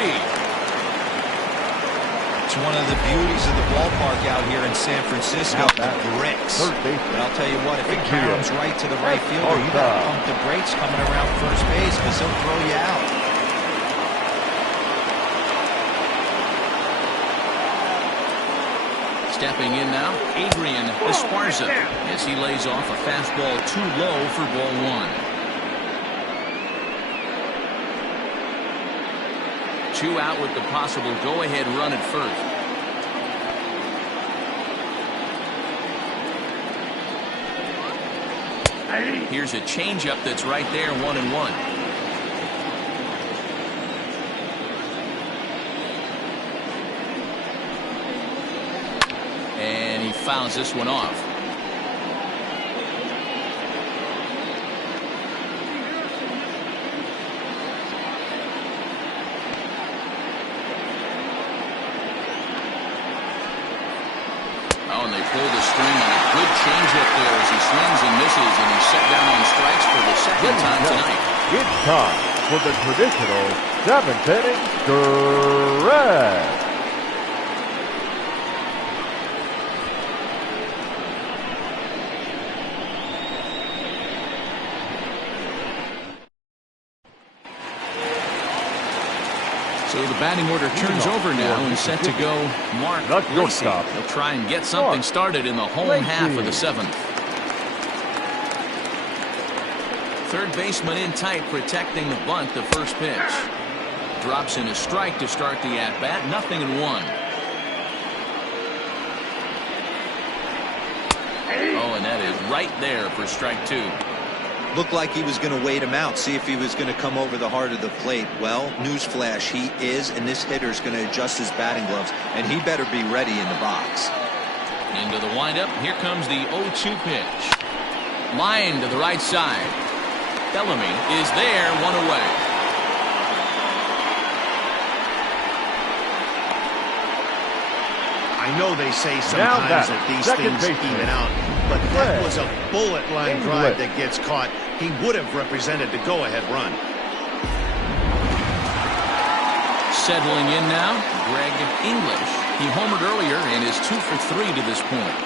It's one of the beauties of the ballpark out here in San Francisco, the bricks. But I'll tell you what, if it caroms right to the right fielder, you got to pump the brakes coming around first base because he'll throw you out. Stepping in now, Adrian Esparza, as he lays off a fastball too low for ball 1. 2 out with the possible go-ahead run at first. Here's a changeup that's right there, 1-1. And he fouls this one off. Oh, and they pull the string on a good changeup there as he swings and misses, and he's set down on strikes for the second time tonight. It's time for the traditional 7th inning stretch. So the batting order turns over now and set to go Mark Lacey. He'll try and get something started in the home half of the 7th. Third baseman in tight, protecting the bunt. The first pitch drops in a strike to start the at-bat. 0-1. Oh, and that is right there for strike 2. Looked like he was going to wait him out, see if he was going to come over the heart of the plate. Well, newsflash, he is, and this hitter's going to adjust his batting gloves, and he better be ready in the box. Into the windup, here comes the 0-2 pitch. Line to the right side. Bellamy is there, 1 away. I know they say sometimes that these things even out, but that was a bullet line drive that gets caught. He would have represented the go-ahead run. Settling in now, Greg English. He homered earlier and is 2 for 3 to this point.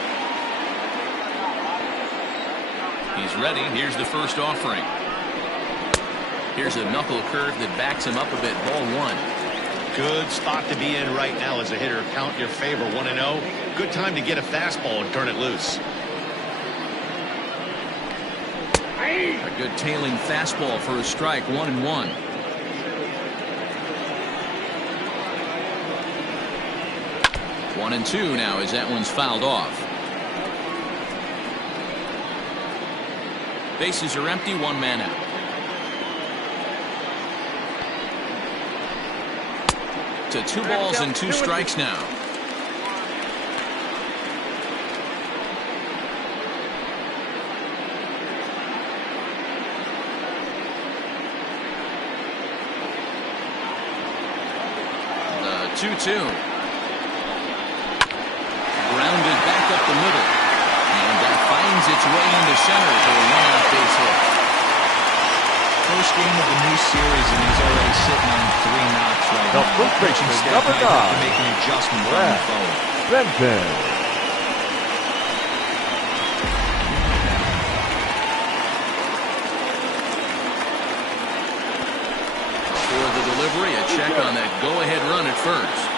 He's ready. Here's the first offering. Here's a knuckle curve that backs him up a bit. Ball 1. Good spot to be in right now as a hitter. Count your favor, 1-0. Good time to get a fastball and turn it loose. A good tailing fastball for a strike. 1-1. One and two now as that one's fouled off. Bases are empty, one man out. To 2 balls and 2 strikes now. The 2-2. Grounded back up the middle. And that finds its way into center for a one-out base hit. First game of the new series, and he's already sitting on 3 knocks right The now. first Pitching baseman, staff number might have to 9. make an adjustment going forward. Benton. For the delivery, a check on that go-ahead run at first.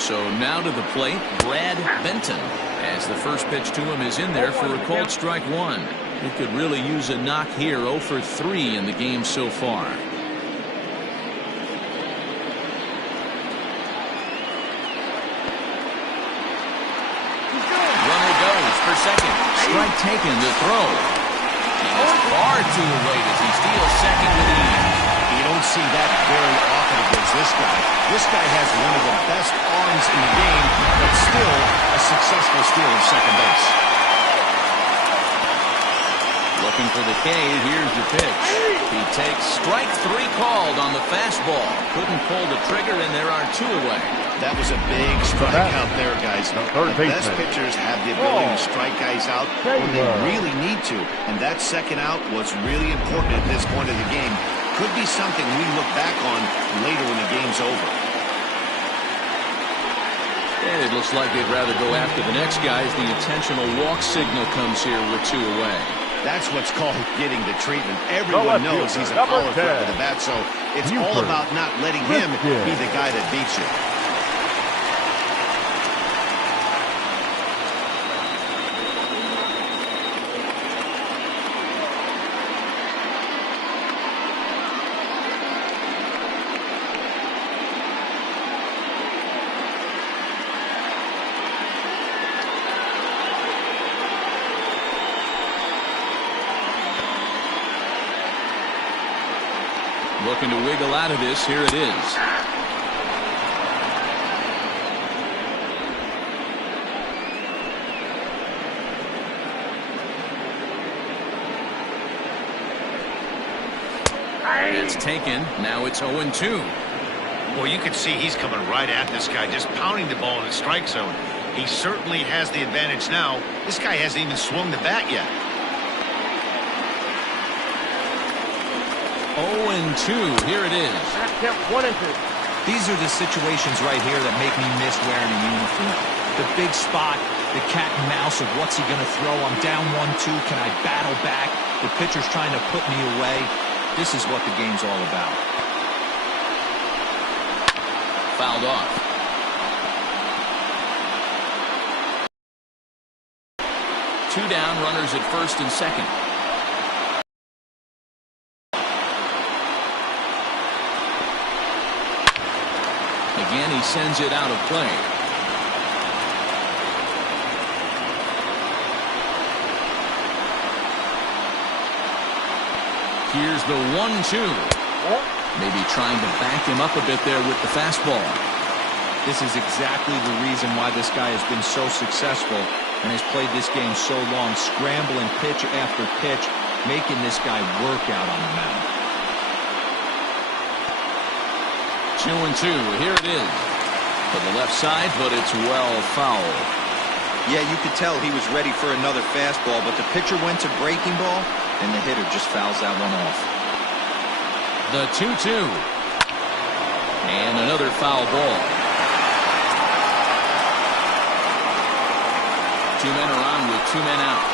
So now to the plate, Brad Benton, as the first pitch to him is in there for a called strike 1. He could really use a knock here. 0 for 3 in the game so far. Runner goes for second. Strike taken, the throw. And it's far too late as he steals second with ease. You don't see that very often against this guy. This guy has one of the best arms in the game, but still a successful steal of second base. Looking for the K. Here's the pitch. He takes strike 3 called on the fastball. Couldn't pull the trigger, and there are 2 away. That was a big strikeout there, guys. The best pitchers have the ability to strike guys out when they really need to, and that second out was really important at this point of the game. Could be something we look back on later when the game's over. And it looks like they'd rather go after the next guy as the intentional walk signal comes here with 2 away. That's what's called getting the treatment. Everyone knows he's a power threat with the bat, so it's all about not letting him be the guy that beats you. Looking to wiggle out of this. Here it is. It's taken. Now it's 0-2. Well, you can see he's coming right at this guy, just pounding the ball in the strike zone. He certainly has the advantage now. This guy hasn't even swung the bat yet. 0-2. Here it is. 1 and 2. These are the situations right here that make me miss wearing a uniform. The big spot, the cat and mouse of what's he going to throw. I'm down 1-2. Can I battle back? The pitcher's trying to put me away. This is what the game's all about. Fouled off. Two down, runners at first and second. Again, he sends it out of play. Here's the 1-2. Maybe trying to back him up a bit there with the fastball. This is exactly the reason why this guy has been so successful and has played this game so long, scrambling pitch after pitch, making this guy work out on the mound. 2-2. Here it is. To the left side, but it's well foul. Yeah, you could tell he was ready for another fastball, but the pitcher went to breaking ball, and the hitter just fouls that one off. The 2-2. And another foul ball. 2 men are on with 2 men out.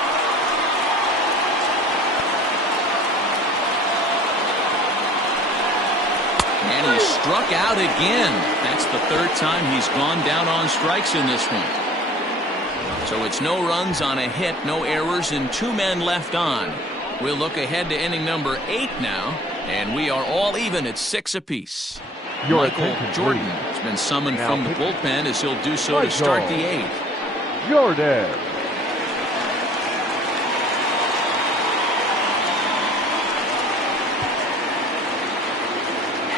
And he's struck out again. That's the 3rd time he's gone down on strikes in this one. So it's no runs on a hit, no errors, and 2 men left on. We'll look ahead to inning number 8 now, and we are all even at 6 apiece. Michael Jordan has been summoned from the bullpen as he'll do so to start the 8th. Jordan.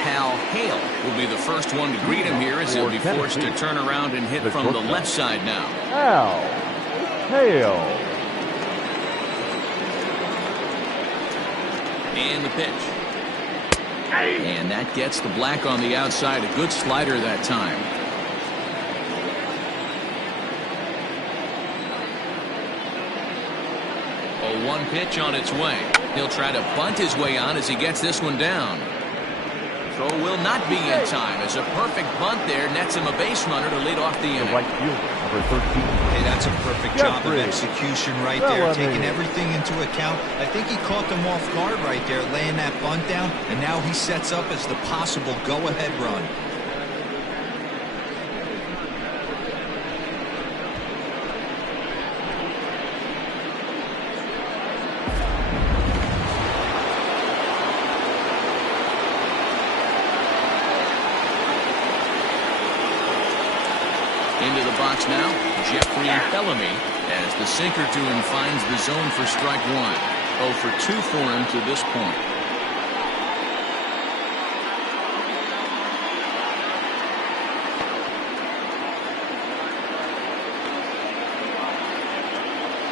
Hal Hale will be the first one to greet him here as he'll be forced to turn around and hit from the left side now. Hal Hale. And the pitch. And that gets the black on the outside. A good slider that time. A 1 pitch on its way. He'll try to bunt his way on as he gets this one down. Throw will not be in time as a perfect bunt there nets him a base runner to lead off the inning. The right fielder, number 13. Hey, that's a perfect job of execution right there, taking everything into account. I think he caught them off guard right there, laying that bunt down, and now he sets up as the possible go-ahead run. Into the box now, Jeffrey Bellamy as the sinker to him finds the zone for strike 1. 0 for 2 for him to this point.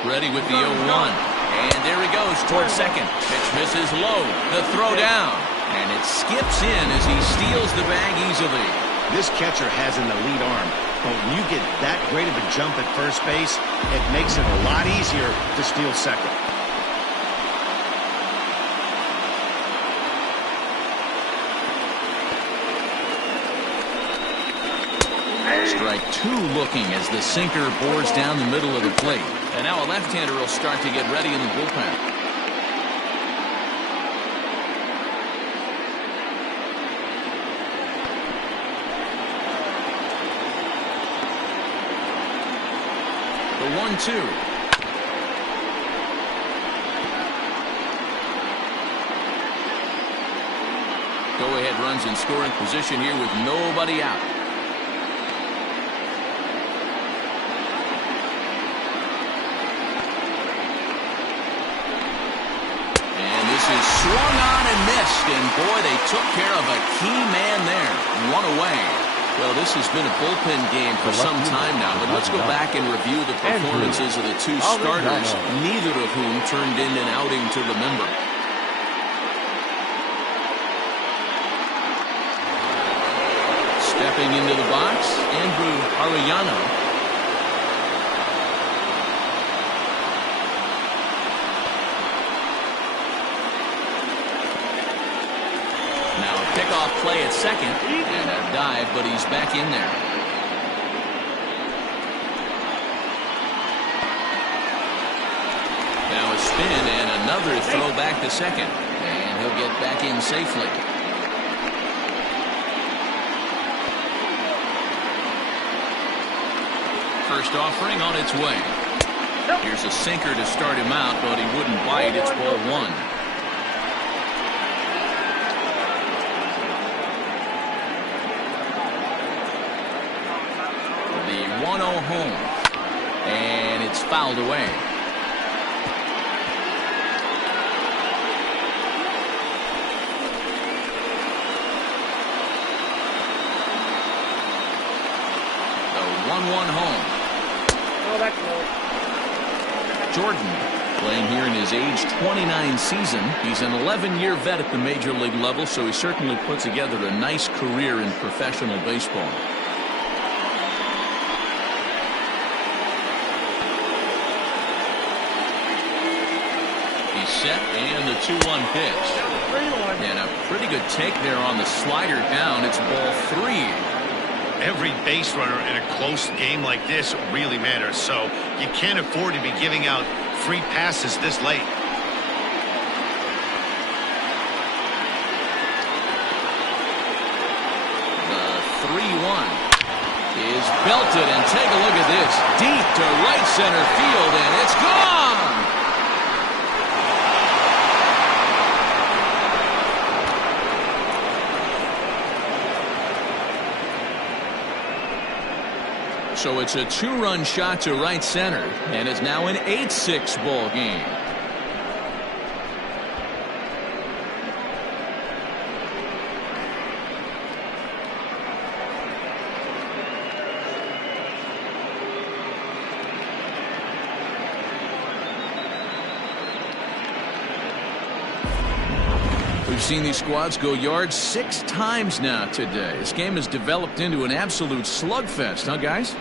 Ready with the 0-1. And there he goes towards second. Pitch misses low. The throw down. And it skips in as he steals the bag easily. This catcher has an elite arm, but when you get that great of a jump at first base, it makes it a lot easier to steal second. Strike 2 looking as the sinker bores down the middle of the plate. And now a left-hander will start to get ready in the bullpen. The 1-2. Go-ahead runs in scoring position here with nobody out. And this is swung on and missed. And boy, they took care of a key man there. 1 away. Well, this has been a bullpen game for some time now, but let's go back and review the performances of the 2 starters, neither of whom turned in an outing to remember. Stepping into the box, Andrew Arellano. Pickoff play at second, and a dive, but he's back in there. Now a spin and another throw back to second, and he'll get back in safely. First offering on its way. Here's a sinker to start him out, but he wouldn't bite. It's ball 1. The 1-0 home, and it's fouled away. The 1-1 home. Oh, that's low. Jordan playing here in his age 29 season. He's an 11-year vet at the major league level, so he certainly put together a nice career in professional baseball. set, and the 2-1 pitch. 3-1. And a pretty good take there on the slider down. It's ball 3. Every base runner in a close game like this really matters, so you can't afford to be giving out free passes this late. The 3-1 is belted, and take a look at this. Deep to right center field, and it's gone! So it's a 2-run shot to right center, and it's now an 8-6 ball game. We've seen these squads go yards 6 times now today. This game has developed into an absolute slugfest, huh, guys?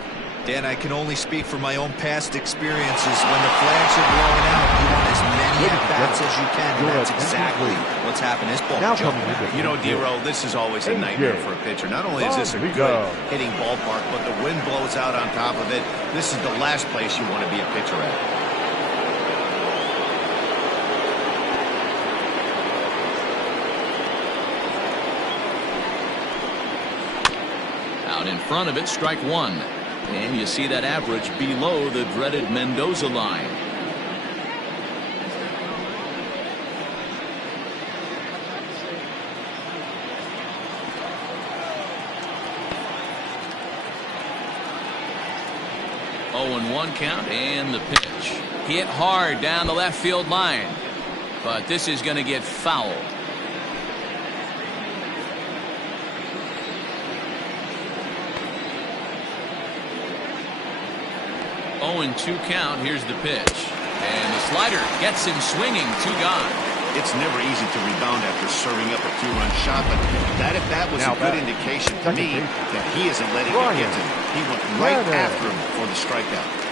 Dan, I can only speak from my own past experiences. When the flags are blowing out, you want as many at-bats as you can, and that's exactly what's happened. This ball jumping out. You know, D-Row, this is always a nightmare for a pitcher. Not only is this a good hitting ballpark, but the wind blows out on top of it. This is the last place you want to be a pitcher at. Out in front of it, strike 1. And you see that average below the dreaded Mendoza line. Oh, and 1 count, and the pitch. Hit hard down the left field line. But this is going to get fouled. 0-2 count. Here's the pitch. And the slider gets him swinging. 2 gone. It's never easy to rebound after serving up a 2-run shot, but that at-bat was a good indication to me that he isn't letting it get to him. He went right after him for the strikeout.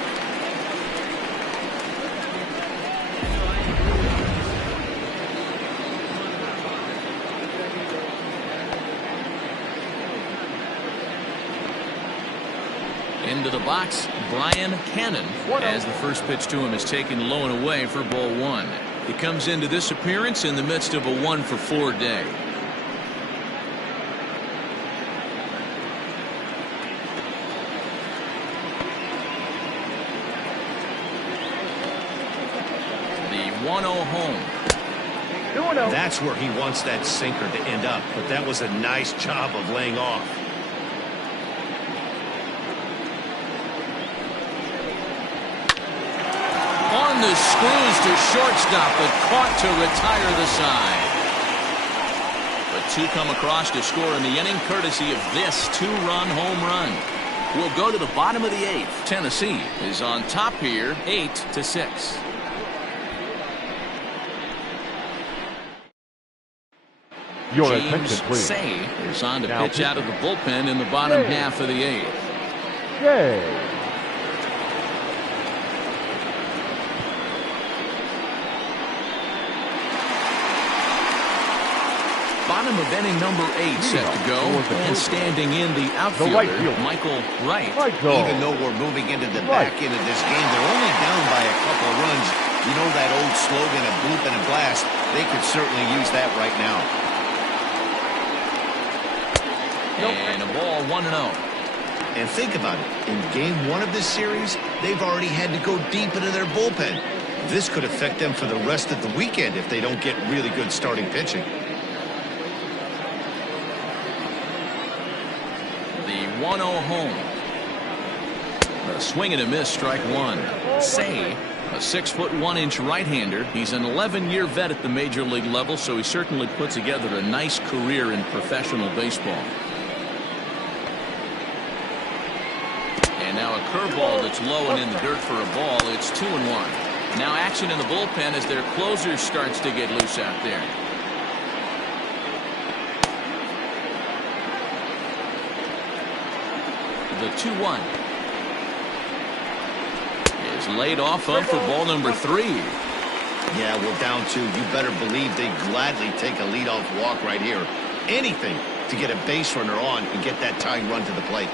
Into the box, Brian Cannon, as the first pitch to him is taken low and away for ball 1. He comes into this appearance in the midst of a 1-for-4 day. The 1-0 home. That's where he wants that sinker to end up, but that was a nice job of laying off. On the screws to shortstop, but caught to retire the side. But 2 come across to score in the inning, courtesy of this 2-run home run. We'll go to the bottom of the 8th. Tennessee is on top here, 8-6. Your James attention, please. Say is on to pitch out of the bullpen in the bottom half of the 8th. Yay. Bottom of inning number 8 set to go, and standing in the outfielder, Michael Wright. Even though we're moving into the back end of this game, they're only down by a couple of runs. You know that old slogan, a bloop and a blast. They could certainly use that right now. And a ball 1-0. And think about it. In game 1 of this series, they've already had to go deep into their bullpen. This could affect them for the rest of the weekend if they don't get really good starting pitching. 1-0 home. A swing and a miss, strike 1. Say, a 6'1" right-hander. He's an 11-year vet at the major league level, so he certainly put together a nice career in professional baseball. And now a curveball that's low and in the dirt for a ball. It's 2-1. Now action in the bullpen as their closer starts to get loose out there. The 2-1 is laid off of for ball number 3. Yeah, well, down 2. You better believe they gladly take a leadoff walk right here. Anything to get a base runner on and get that tying run to the plate.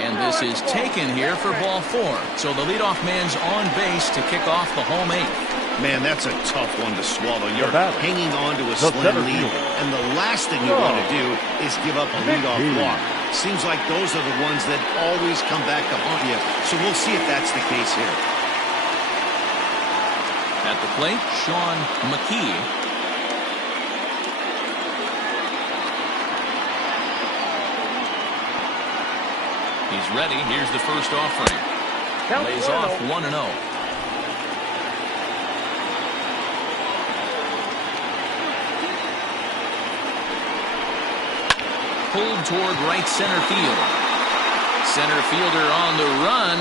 And this is taken here for ball 4. So the leadoff man's on base to kick off the home 8th. Man, that's a tough one to swallow. You're hanging on to a slim lead, and the last thing you want to do is give up a leadoff walk. Seems like those are the ones that always come back to haunt you, so we'll see if that's the case here. At the plate, Sean McKee. He's ready. Here's the first offering. Lays off 1-0. Pulled toward right center field. Center fielder on the run.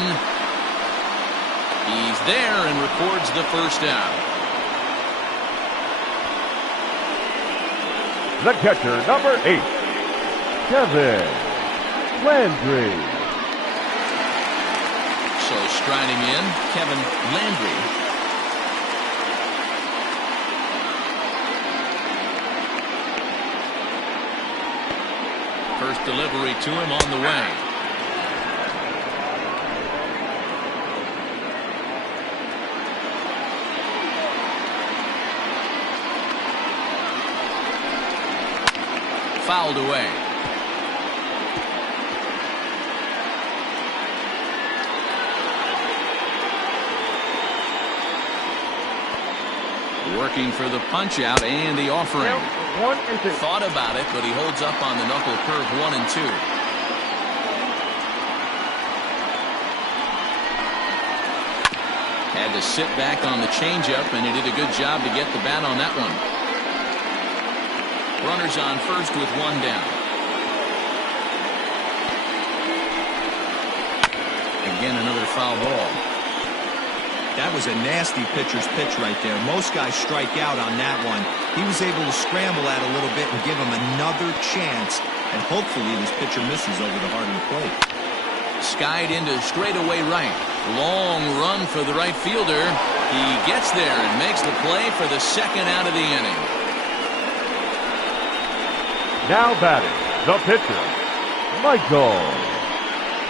He's there and records the first out. The catcher, number 8, Kevin Landry. So striding in, Kevin Landry. First delivery to him on the way. Fouled away. Working for the punch out and the offering. 1-2. Thought about it, but he holds up on the knuckle curve 1-2. Had to sit back on the changeup, and he did a good job to get the bat on that one. Runners on first with 1 down. Again, another foul ball. That was a nasty pitcher's pitch right there. Most guys strike out on that one. He was able to scramble at a little bit and give him another chance. And hopefully this pitcher misses over the heart of the plate. Skied into straightaway right. Long run for the right fielder. He gets there and makes the play for the second out of the inning. Now batting, the pitcher, Michael.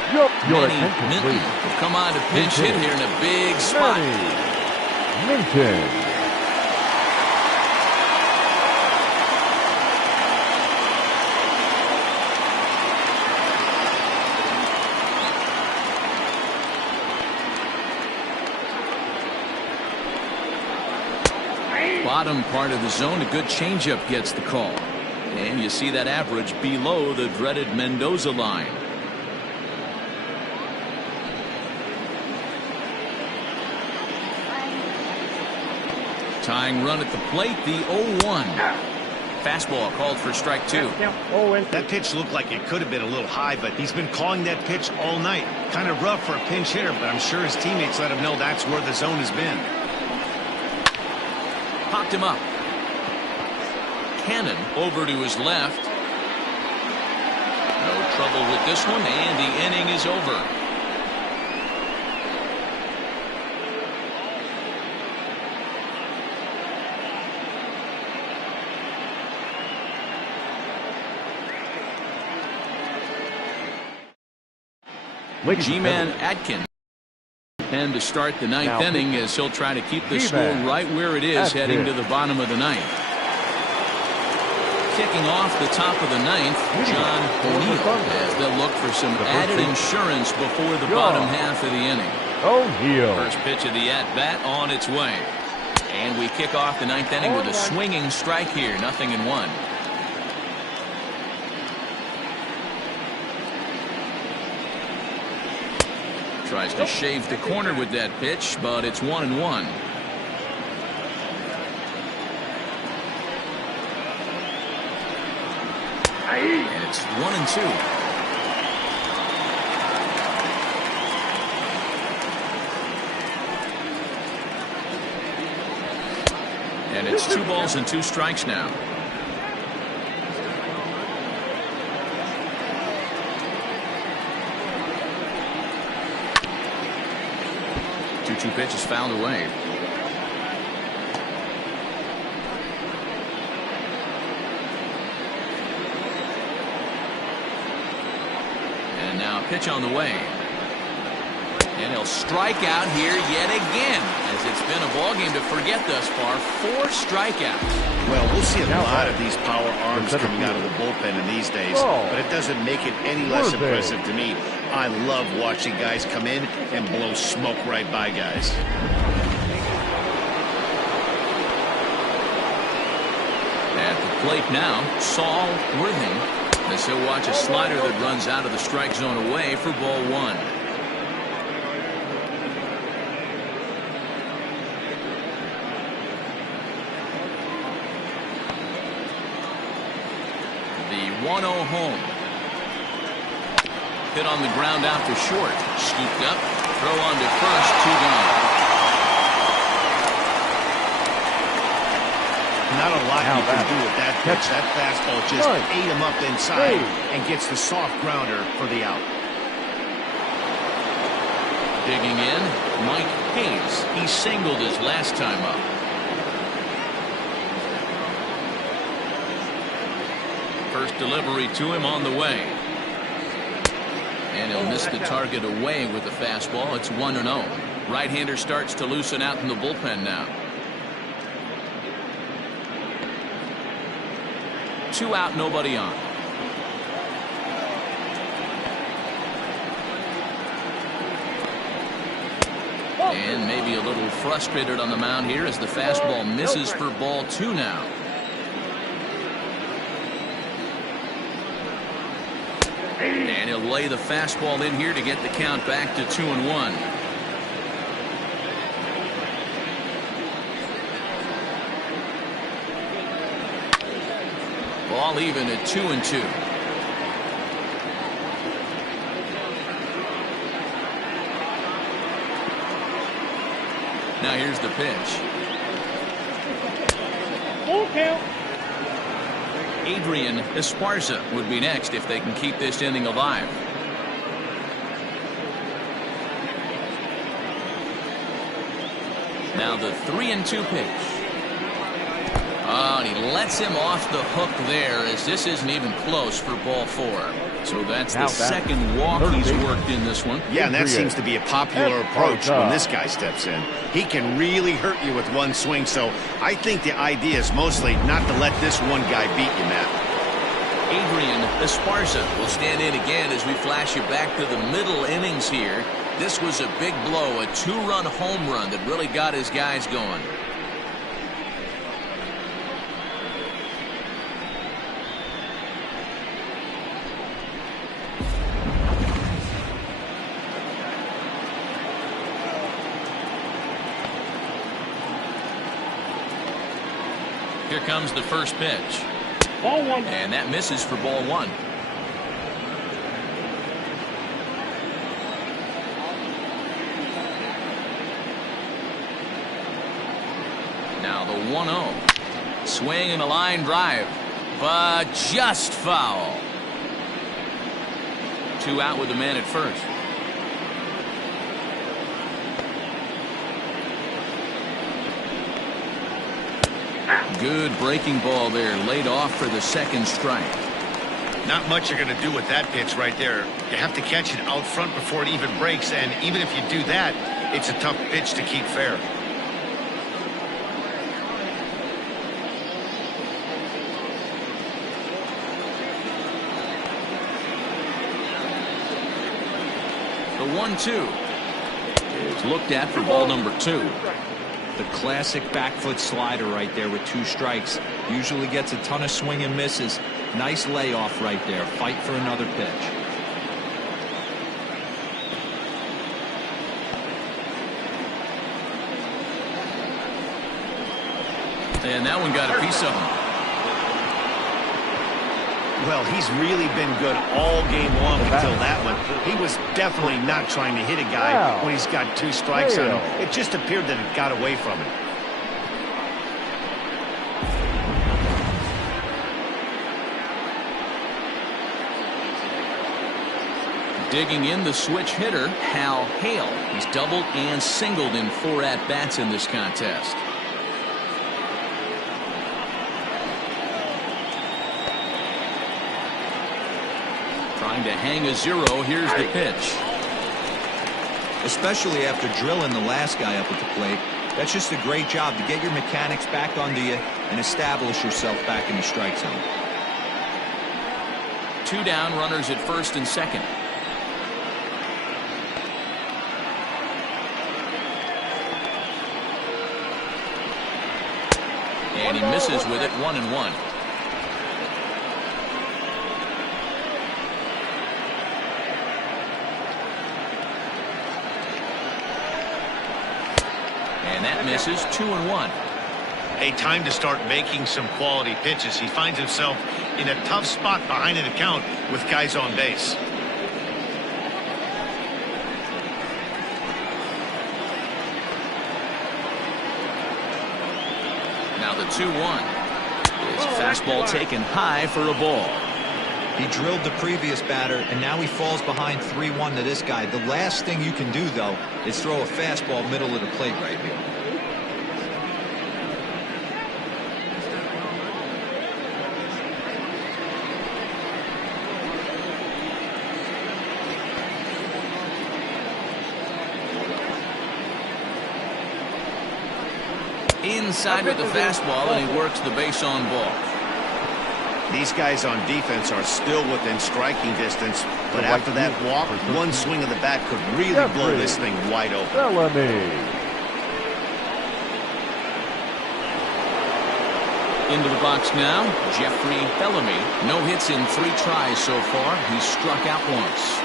Your attention, Minton please. will come on to pinch hit here in a big spot. Minton. Bottom part of the zone, a good changeup gets the call. And you see that average below the dreaded Mendoza line. Tying run at the plate, the 0-1. Fastball called for strike 2. That pitch looked like it could have been a little high, but he's been calling that pitch all night. Kind of rough for a pinch hitter, but I'm sure his teammates let him know that's where the zone has been. Popped him up. Cannon over to his left. No trouble with this one, and the inning is over. G-Man Atkins and to start the ninth inning as he'll try to keep the score right where it is heading to the bottom of the ninth. Kicking off the top of the ninth, John O'Neill, as they'll look for some added insurance before the bottom half of the inning. O'Neill. First pitch of the at-bat on its way. And we kick off the ninth inning with a swinging strike here, 0-1. Tries to shave the corner with that pitch, but it's 1-1. And it's 1-2. And it's 2 balls and 2 strikes now. 0-2 pitch is fouled away. And now a pitch on the way. And he'll strike out here yet again, as it's been a ball game to forget thus far. 4 strikeouts. Well, we'll see a lot of these power arms coming out of the bullpen in these days, but it doesn't make it any less impressive to me. I love watching guys come in and blow smoke right by guys. At the plate now, Saul Worthing, as he'll watch a slider that runs out of the strike zone away for ball 1. The 1-0 home. Hit on the ground out to short. Scooped up. Throw on to first. 2 gone. Not a lot you can do with that pitch. That fastball just ate him up inside and gets the soft grounder for the out. Digging in, Mike Hayes. He singled his last time up. First delivery to him on the way. And he'll miss the target away with the fastball. It's 1-0. Right-hander starts to loosen out in the bullpen now. 2 out, nobody on. And maybe a little frustrated on the mound here as the fastball misses for ball 2 now. And he'll lay the fastball in here to get the count back to 2-1. Ball even at 2-2. Now here's the pitch. Full count. Adrian Esparza would be next if they can keep this inning alive. Now the 3-2 pitch. Oh, and he lets him off the hook there, as this isn't even close for ball 4. So that's the second walk he's worked in this one. Yeah, and that seems to be a popular approach when this guy steps in. He can really hurt you with one swing, so I think the idea is mostly not to let this one guy beat you, Matt. Adrian Esparza will stand in again as we flash you back to the middle innings here. This was a big blow, a 2-run home run that really got his guys going. Here comes the first pitch. Ball 1. And that misses for ball 1. Now the 1-0. Swing and a line drive, but just foul. 2 out with the man at first. Good breaking ball there, laid off for the second strike. Not much you're going to do with that pitch right there. You have to catch it out front before it even breaks, and even if you do that, it's a tough pitch to keep fair. The 1-2 is looked at for ball number 2. The classic back foot slider right there with 2 strikes. Usually gets a ton of swing and misses. Nice layoff right there. Fight for another pitch. And that one got a piece of him. Well, he's really been good all game long until that one. He was definitely not trying to hit a guy when he's got 2 strikes on him. It just appeared that it got away from him. Digging in the switch hitter, Hal Hale. He's doubled and singled in 4 at-bats in this contest. Trying to hang a 0. Here's the pitch. Especially after drilling the last guy up at the plate. That's just a great job to get your mechanics back onto you and establish yourself back in the strike zone. 2 down, runners at first and second. And he misses with it, 1-1. And that misses, 2-1. A time to start making some quality pitches. He finds himself in a tough spot behind an account with guys on base. Now the 2-1. His fastball taken high for a ball. He drilled the previous batter, and now he falls behind 3-1 to this guy. The last thing you can do, though, is throw a fastball middle of the plate right here. Inside with the fastball, and he works the base on ball. These guys on defense are still within striking distance, but after that walk, one swing of the bat could really blow this thing wide open. Into the box now, Jeffrey Bellamy. No hits in 3 tries so far. He's struck out once.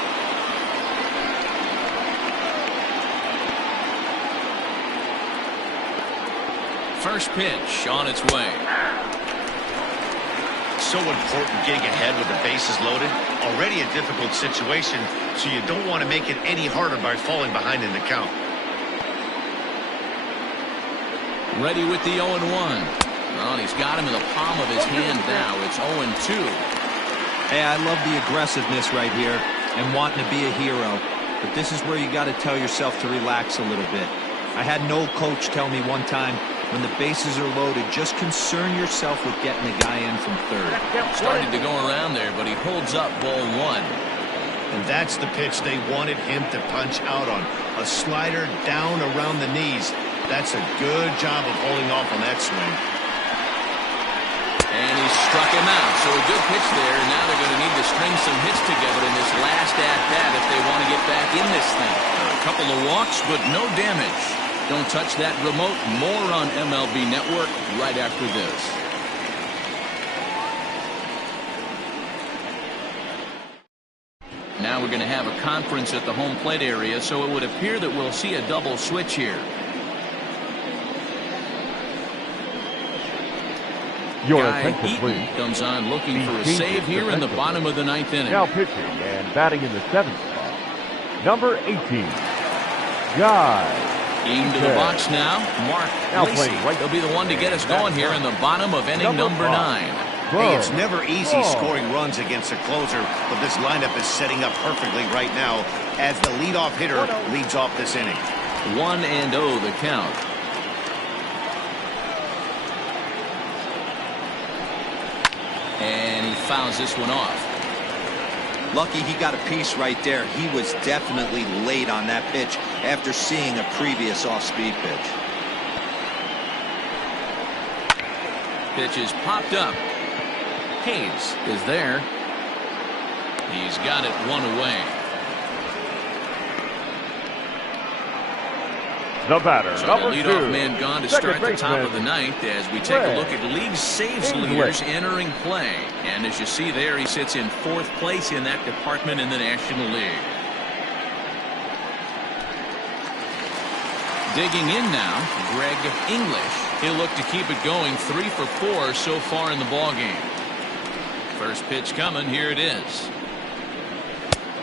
First pitch on its way. So important getting ahead with the bases loaded. Already a difficult situation, so you don't want to make it any harder by falling behind in the count. Ready with the 0-1. Well, he's got him in the palm of his hand now. It's 0-2. Hey, I love the aggressiveness right here and wanting to be a hero. But this is where you got to tell yourself to relax a little bit. I had an old coach tell me one time, when the bases are loaded, just concern yourself with getting the guy in from third. Started to go around there, but he holds up ball 1. And that's the pitch they wanted him to punch out on. A slider down around the knees. That's a good job of holding off on that swing. And he struck him out. So a good pitch there, and now they're going to need to string some hits together in this last at-bat if they want to get back in this thing. A couple of walks, but no damage. Don't touch that remote. More on MLB Network right after this. Now we're going to have a conference at the home plate area, so it would appear that we'll see a double switch here. Your Guy attention, Eaton please. comes on looking The for a changes save here in the defensively. bottom of the 9th inning. Now pitching and batting in the 7th spot, number 18, Guy. Into the box now, Mark Now Lacey. playing right He'll be the one to get us going here in the bottom of inning number 9. Hey, it's never easy scoring runs against a closer, but this lineup is setting up perfectly right now as the leadoff hitter leads off this inning. 1-0 the count. And he fouls this one off. Lucky he got a piece right there. He was definitely late on that pitch after seeing a previous off-speed pitch. Pitch is popped up. Hayes is there. He's got it 1 away. The batter, So number the 2, leadoff man gone to second start the top of the baseman, 9th as we take a look at league saves English. leaders entering play. And as you see there, he sits in 4th place in that department in the National League. Digging in now, Greg English. He'll look to keep it going, 3 for 4 so far in the ballgame. First pitch coming, here it is.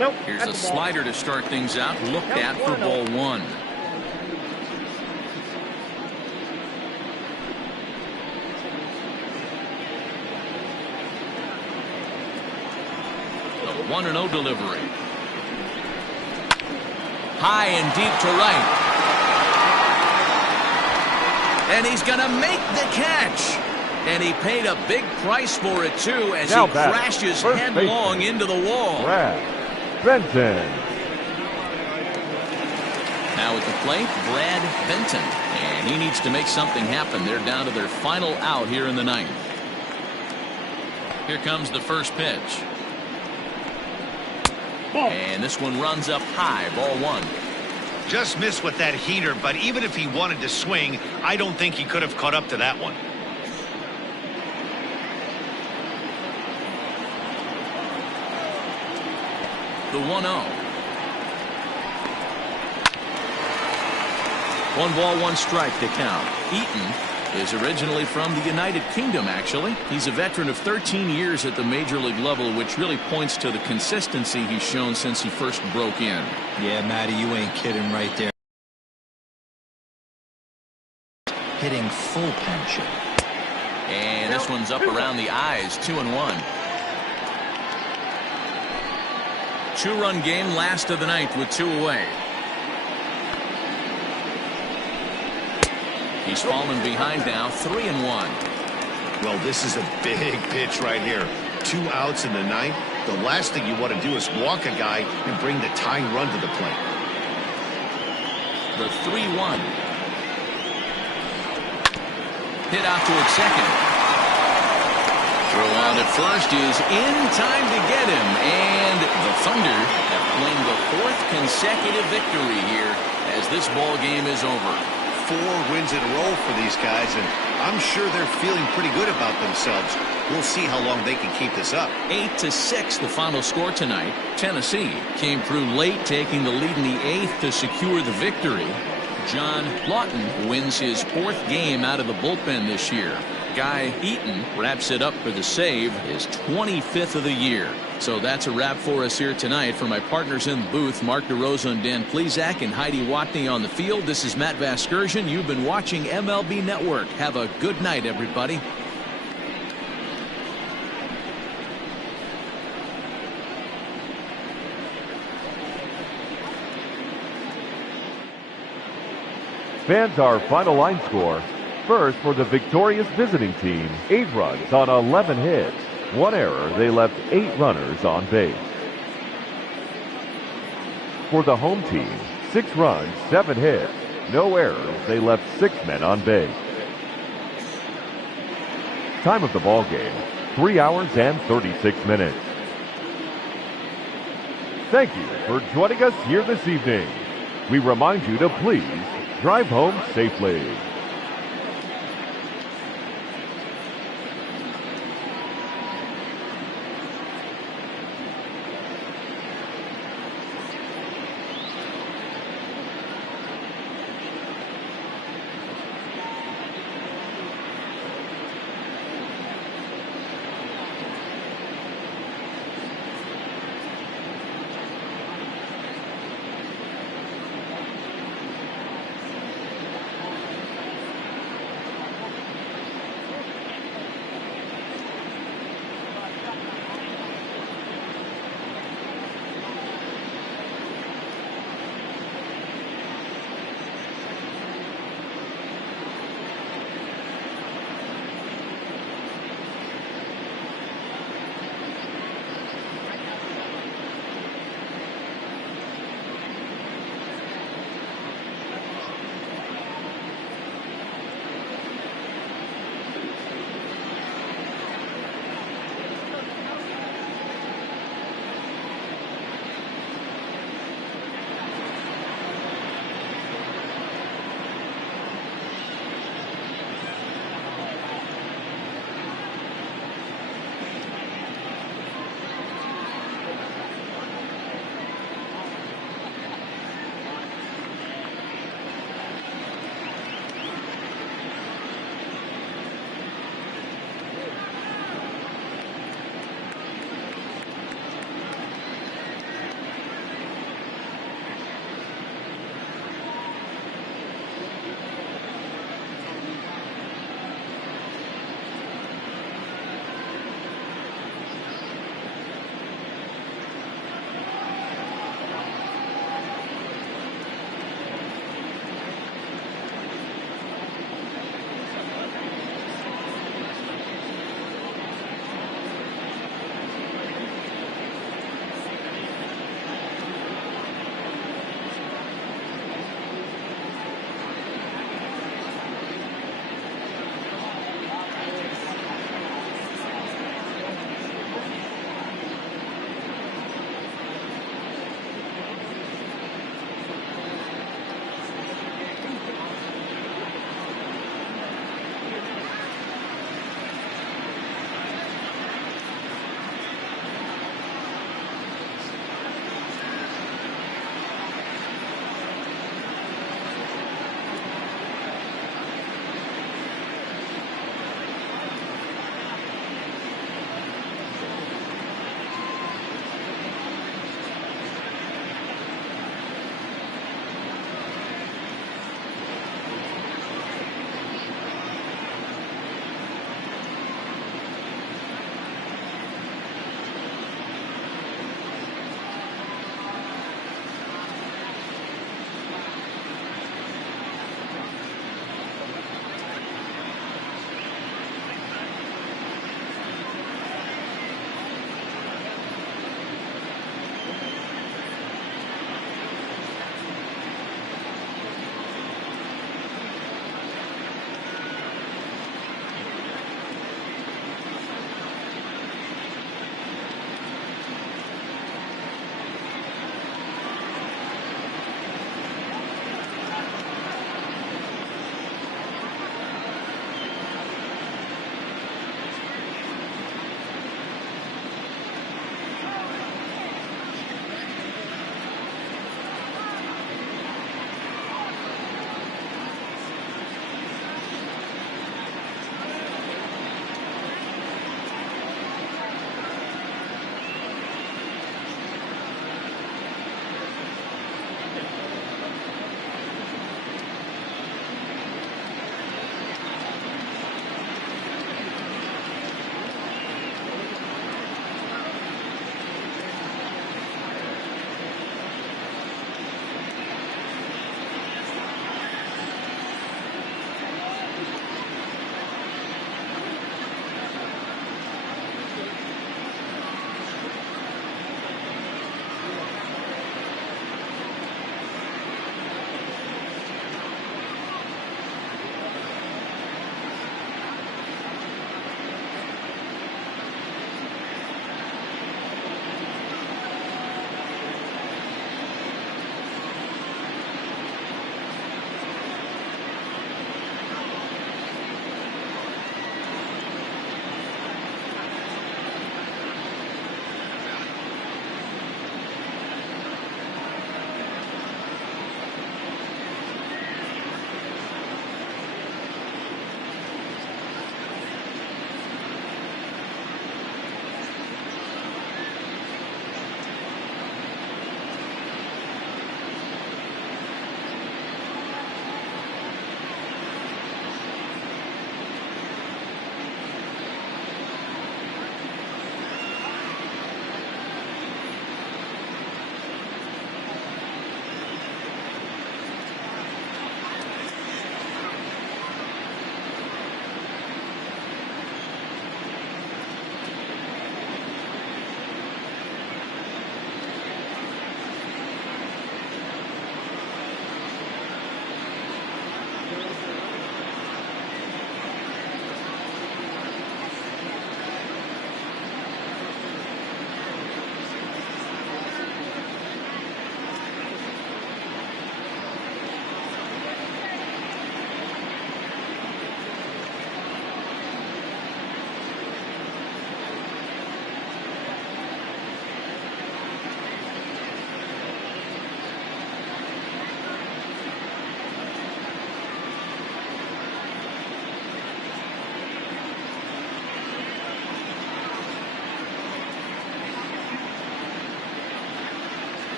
Nope. Here's That's a the ball. slider to start things out, looked at for ball 1. The 1-0 delivery. high and deep to right. And he's going to make the catch. And he paid a big price for it, too, as he crashes headlong into the wall. Brad Benton. Now at the plate, Brad Benton. And he needs to make something happen. They're down to their final out here in the ninth. Here comes the first pitch. And this one runs up high, ball one. Just missed with that heater, but even if he wanted to swing, I don't think he could have caught up to that one. The 1-0. 1 ball, 1 strike to count. Eaton is originally from the United Kingdom, actually. He's a veteran of 13 years at the major league level, which really points to the consistency he's shown since he first broke in. Yeah, Matty, you ain't kidding right there. Hitting full pension. And this one's up around the eyes, 2-1. 2-run game, last of the ninth with 2 away. He's fallen behind now, 3-1. Well, this is a big pitch right here. 2 outs in the ninth. The last thing you want to do is walk a guy and bring the tying run to the plate. The 3-1. Hit out towards second. Throw on at first is in time to get him. And the Thunder have claimed the 4th consecutive victory here as this ball game is over. 4 wins in a row for these guys, and I'm sure they're feeling pretty good about themselves. We'll see how long they can keep this up. 8-6 the final score tonight. Tennessee came through late, taking the lead in the 8th to secure the victory. John Lawton wins his 4th game out of the bullpen this year. Guy Eaton wraps it up for the save, his 25th of the year. So that's a wrap for us here tonight. For my partners in the booth, Mark DeRosa and Dan Plesac and Heidi Watney on the field, this is Matt Vasgersian. You've been watching MLB Network. Have a good night, everybody. Fans, our final line score. First, for the victorious visiting team, 8 runs on 11 hits. 1 error, they left 8 runners on base. For the home team, 6 runs, 7 hits. No errors, they left 6 men on base. Time of the ball game, 3 hours and 36 minutes. Thank you for joining us here this evening. We remind you to please drive home safely.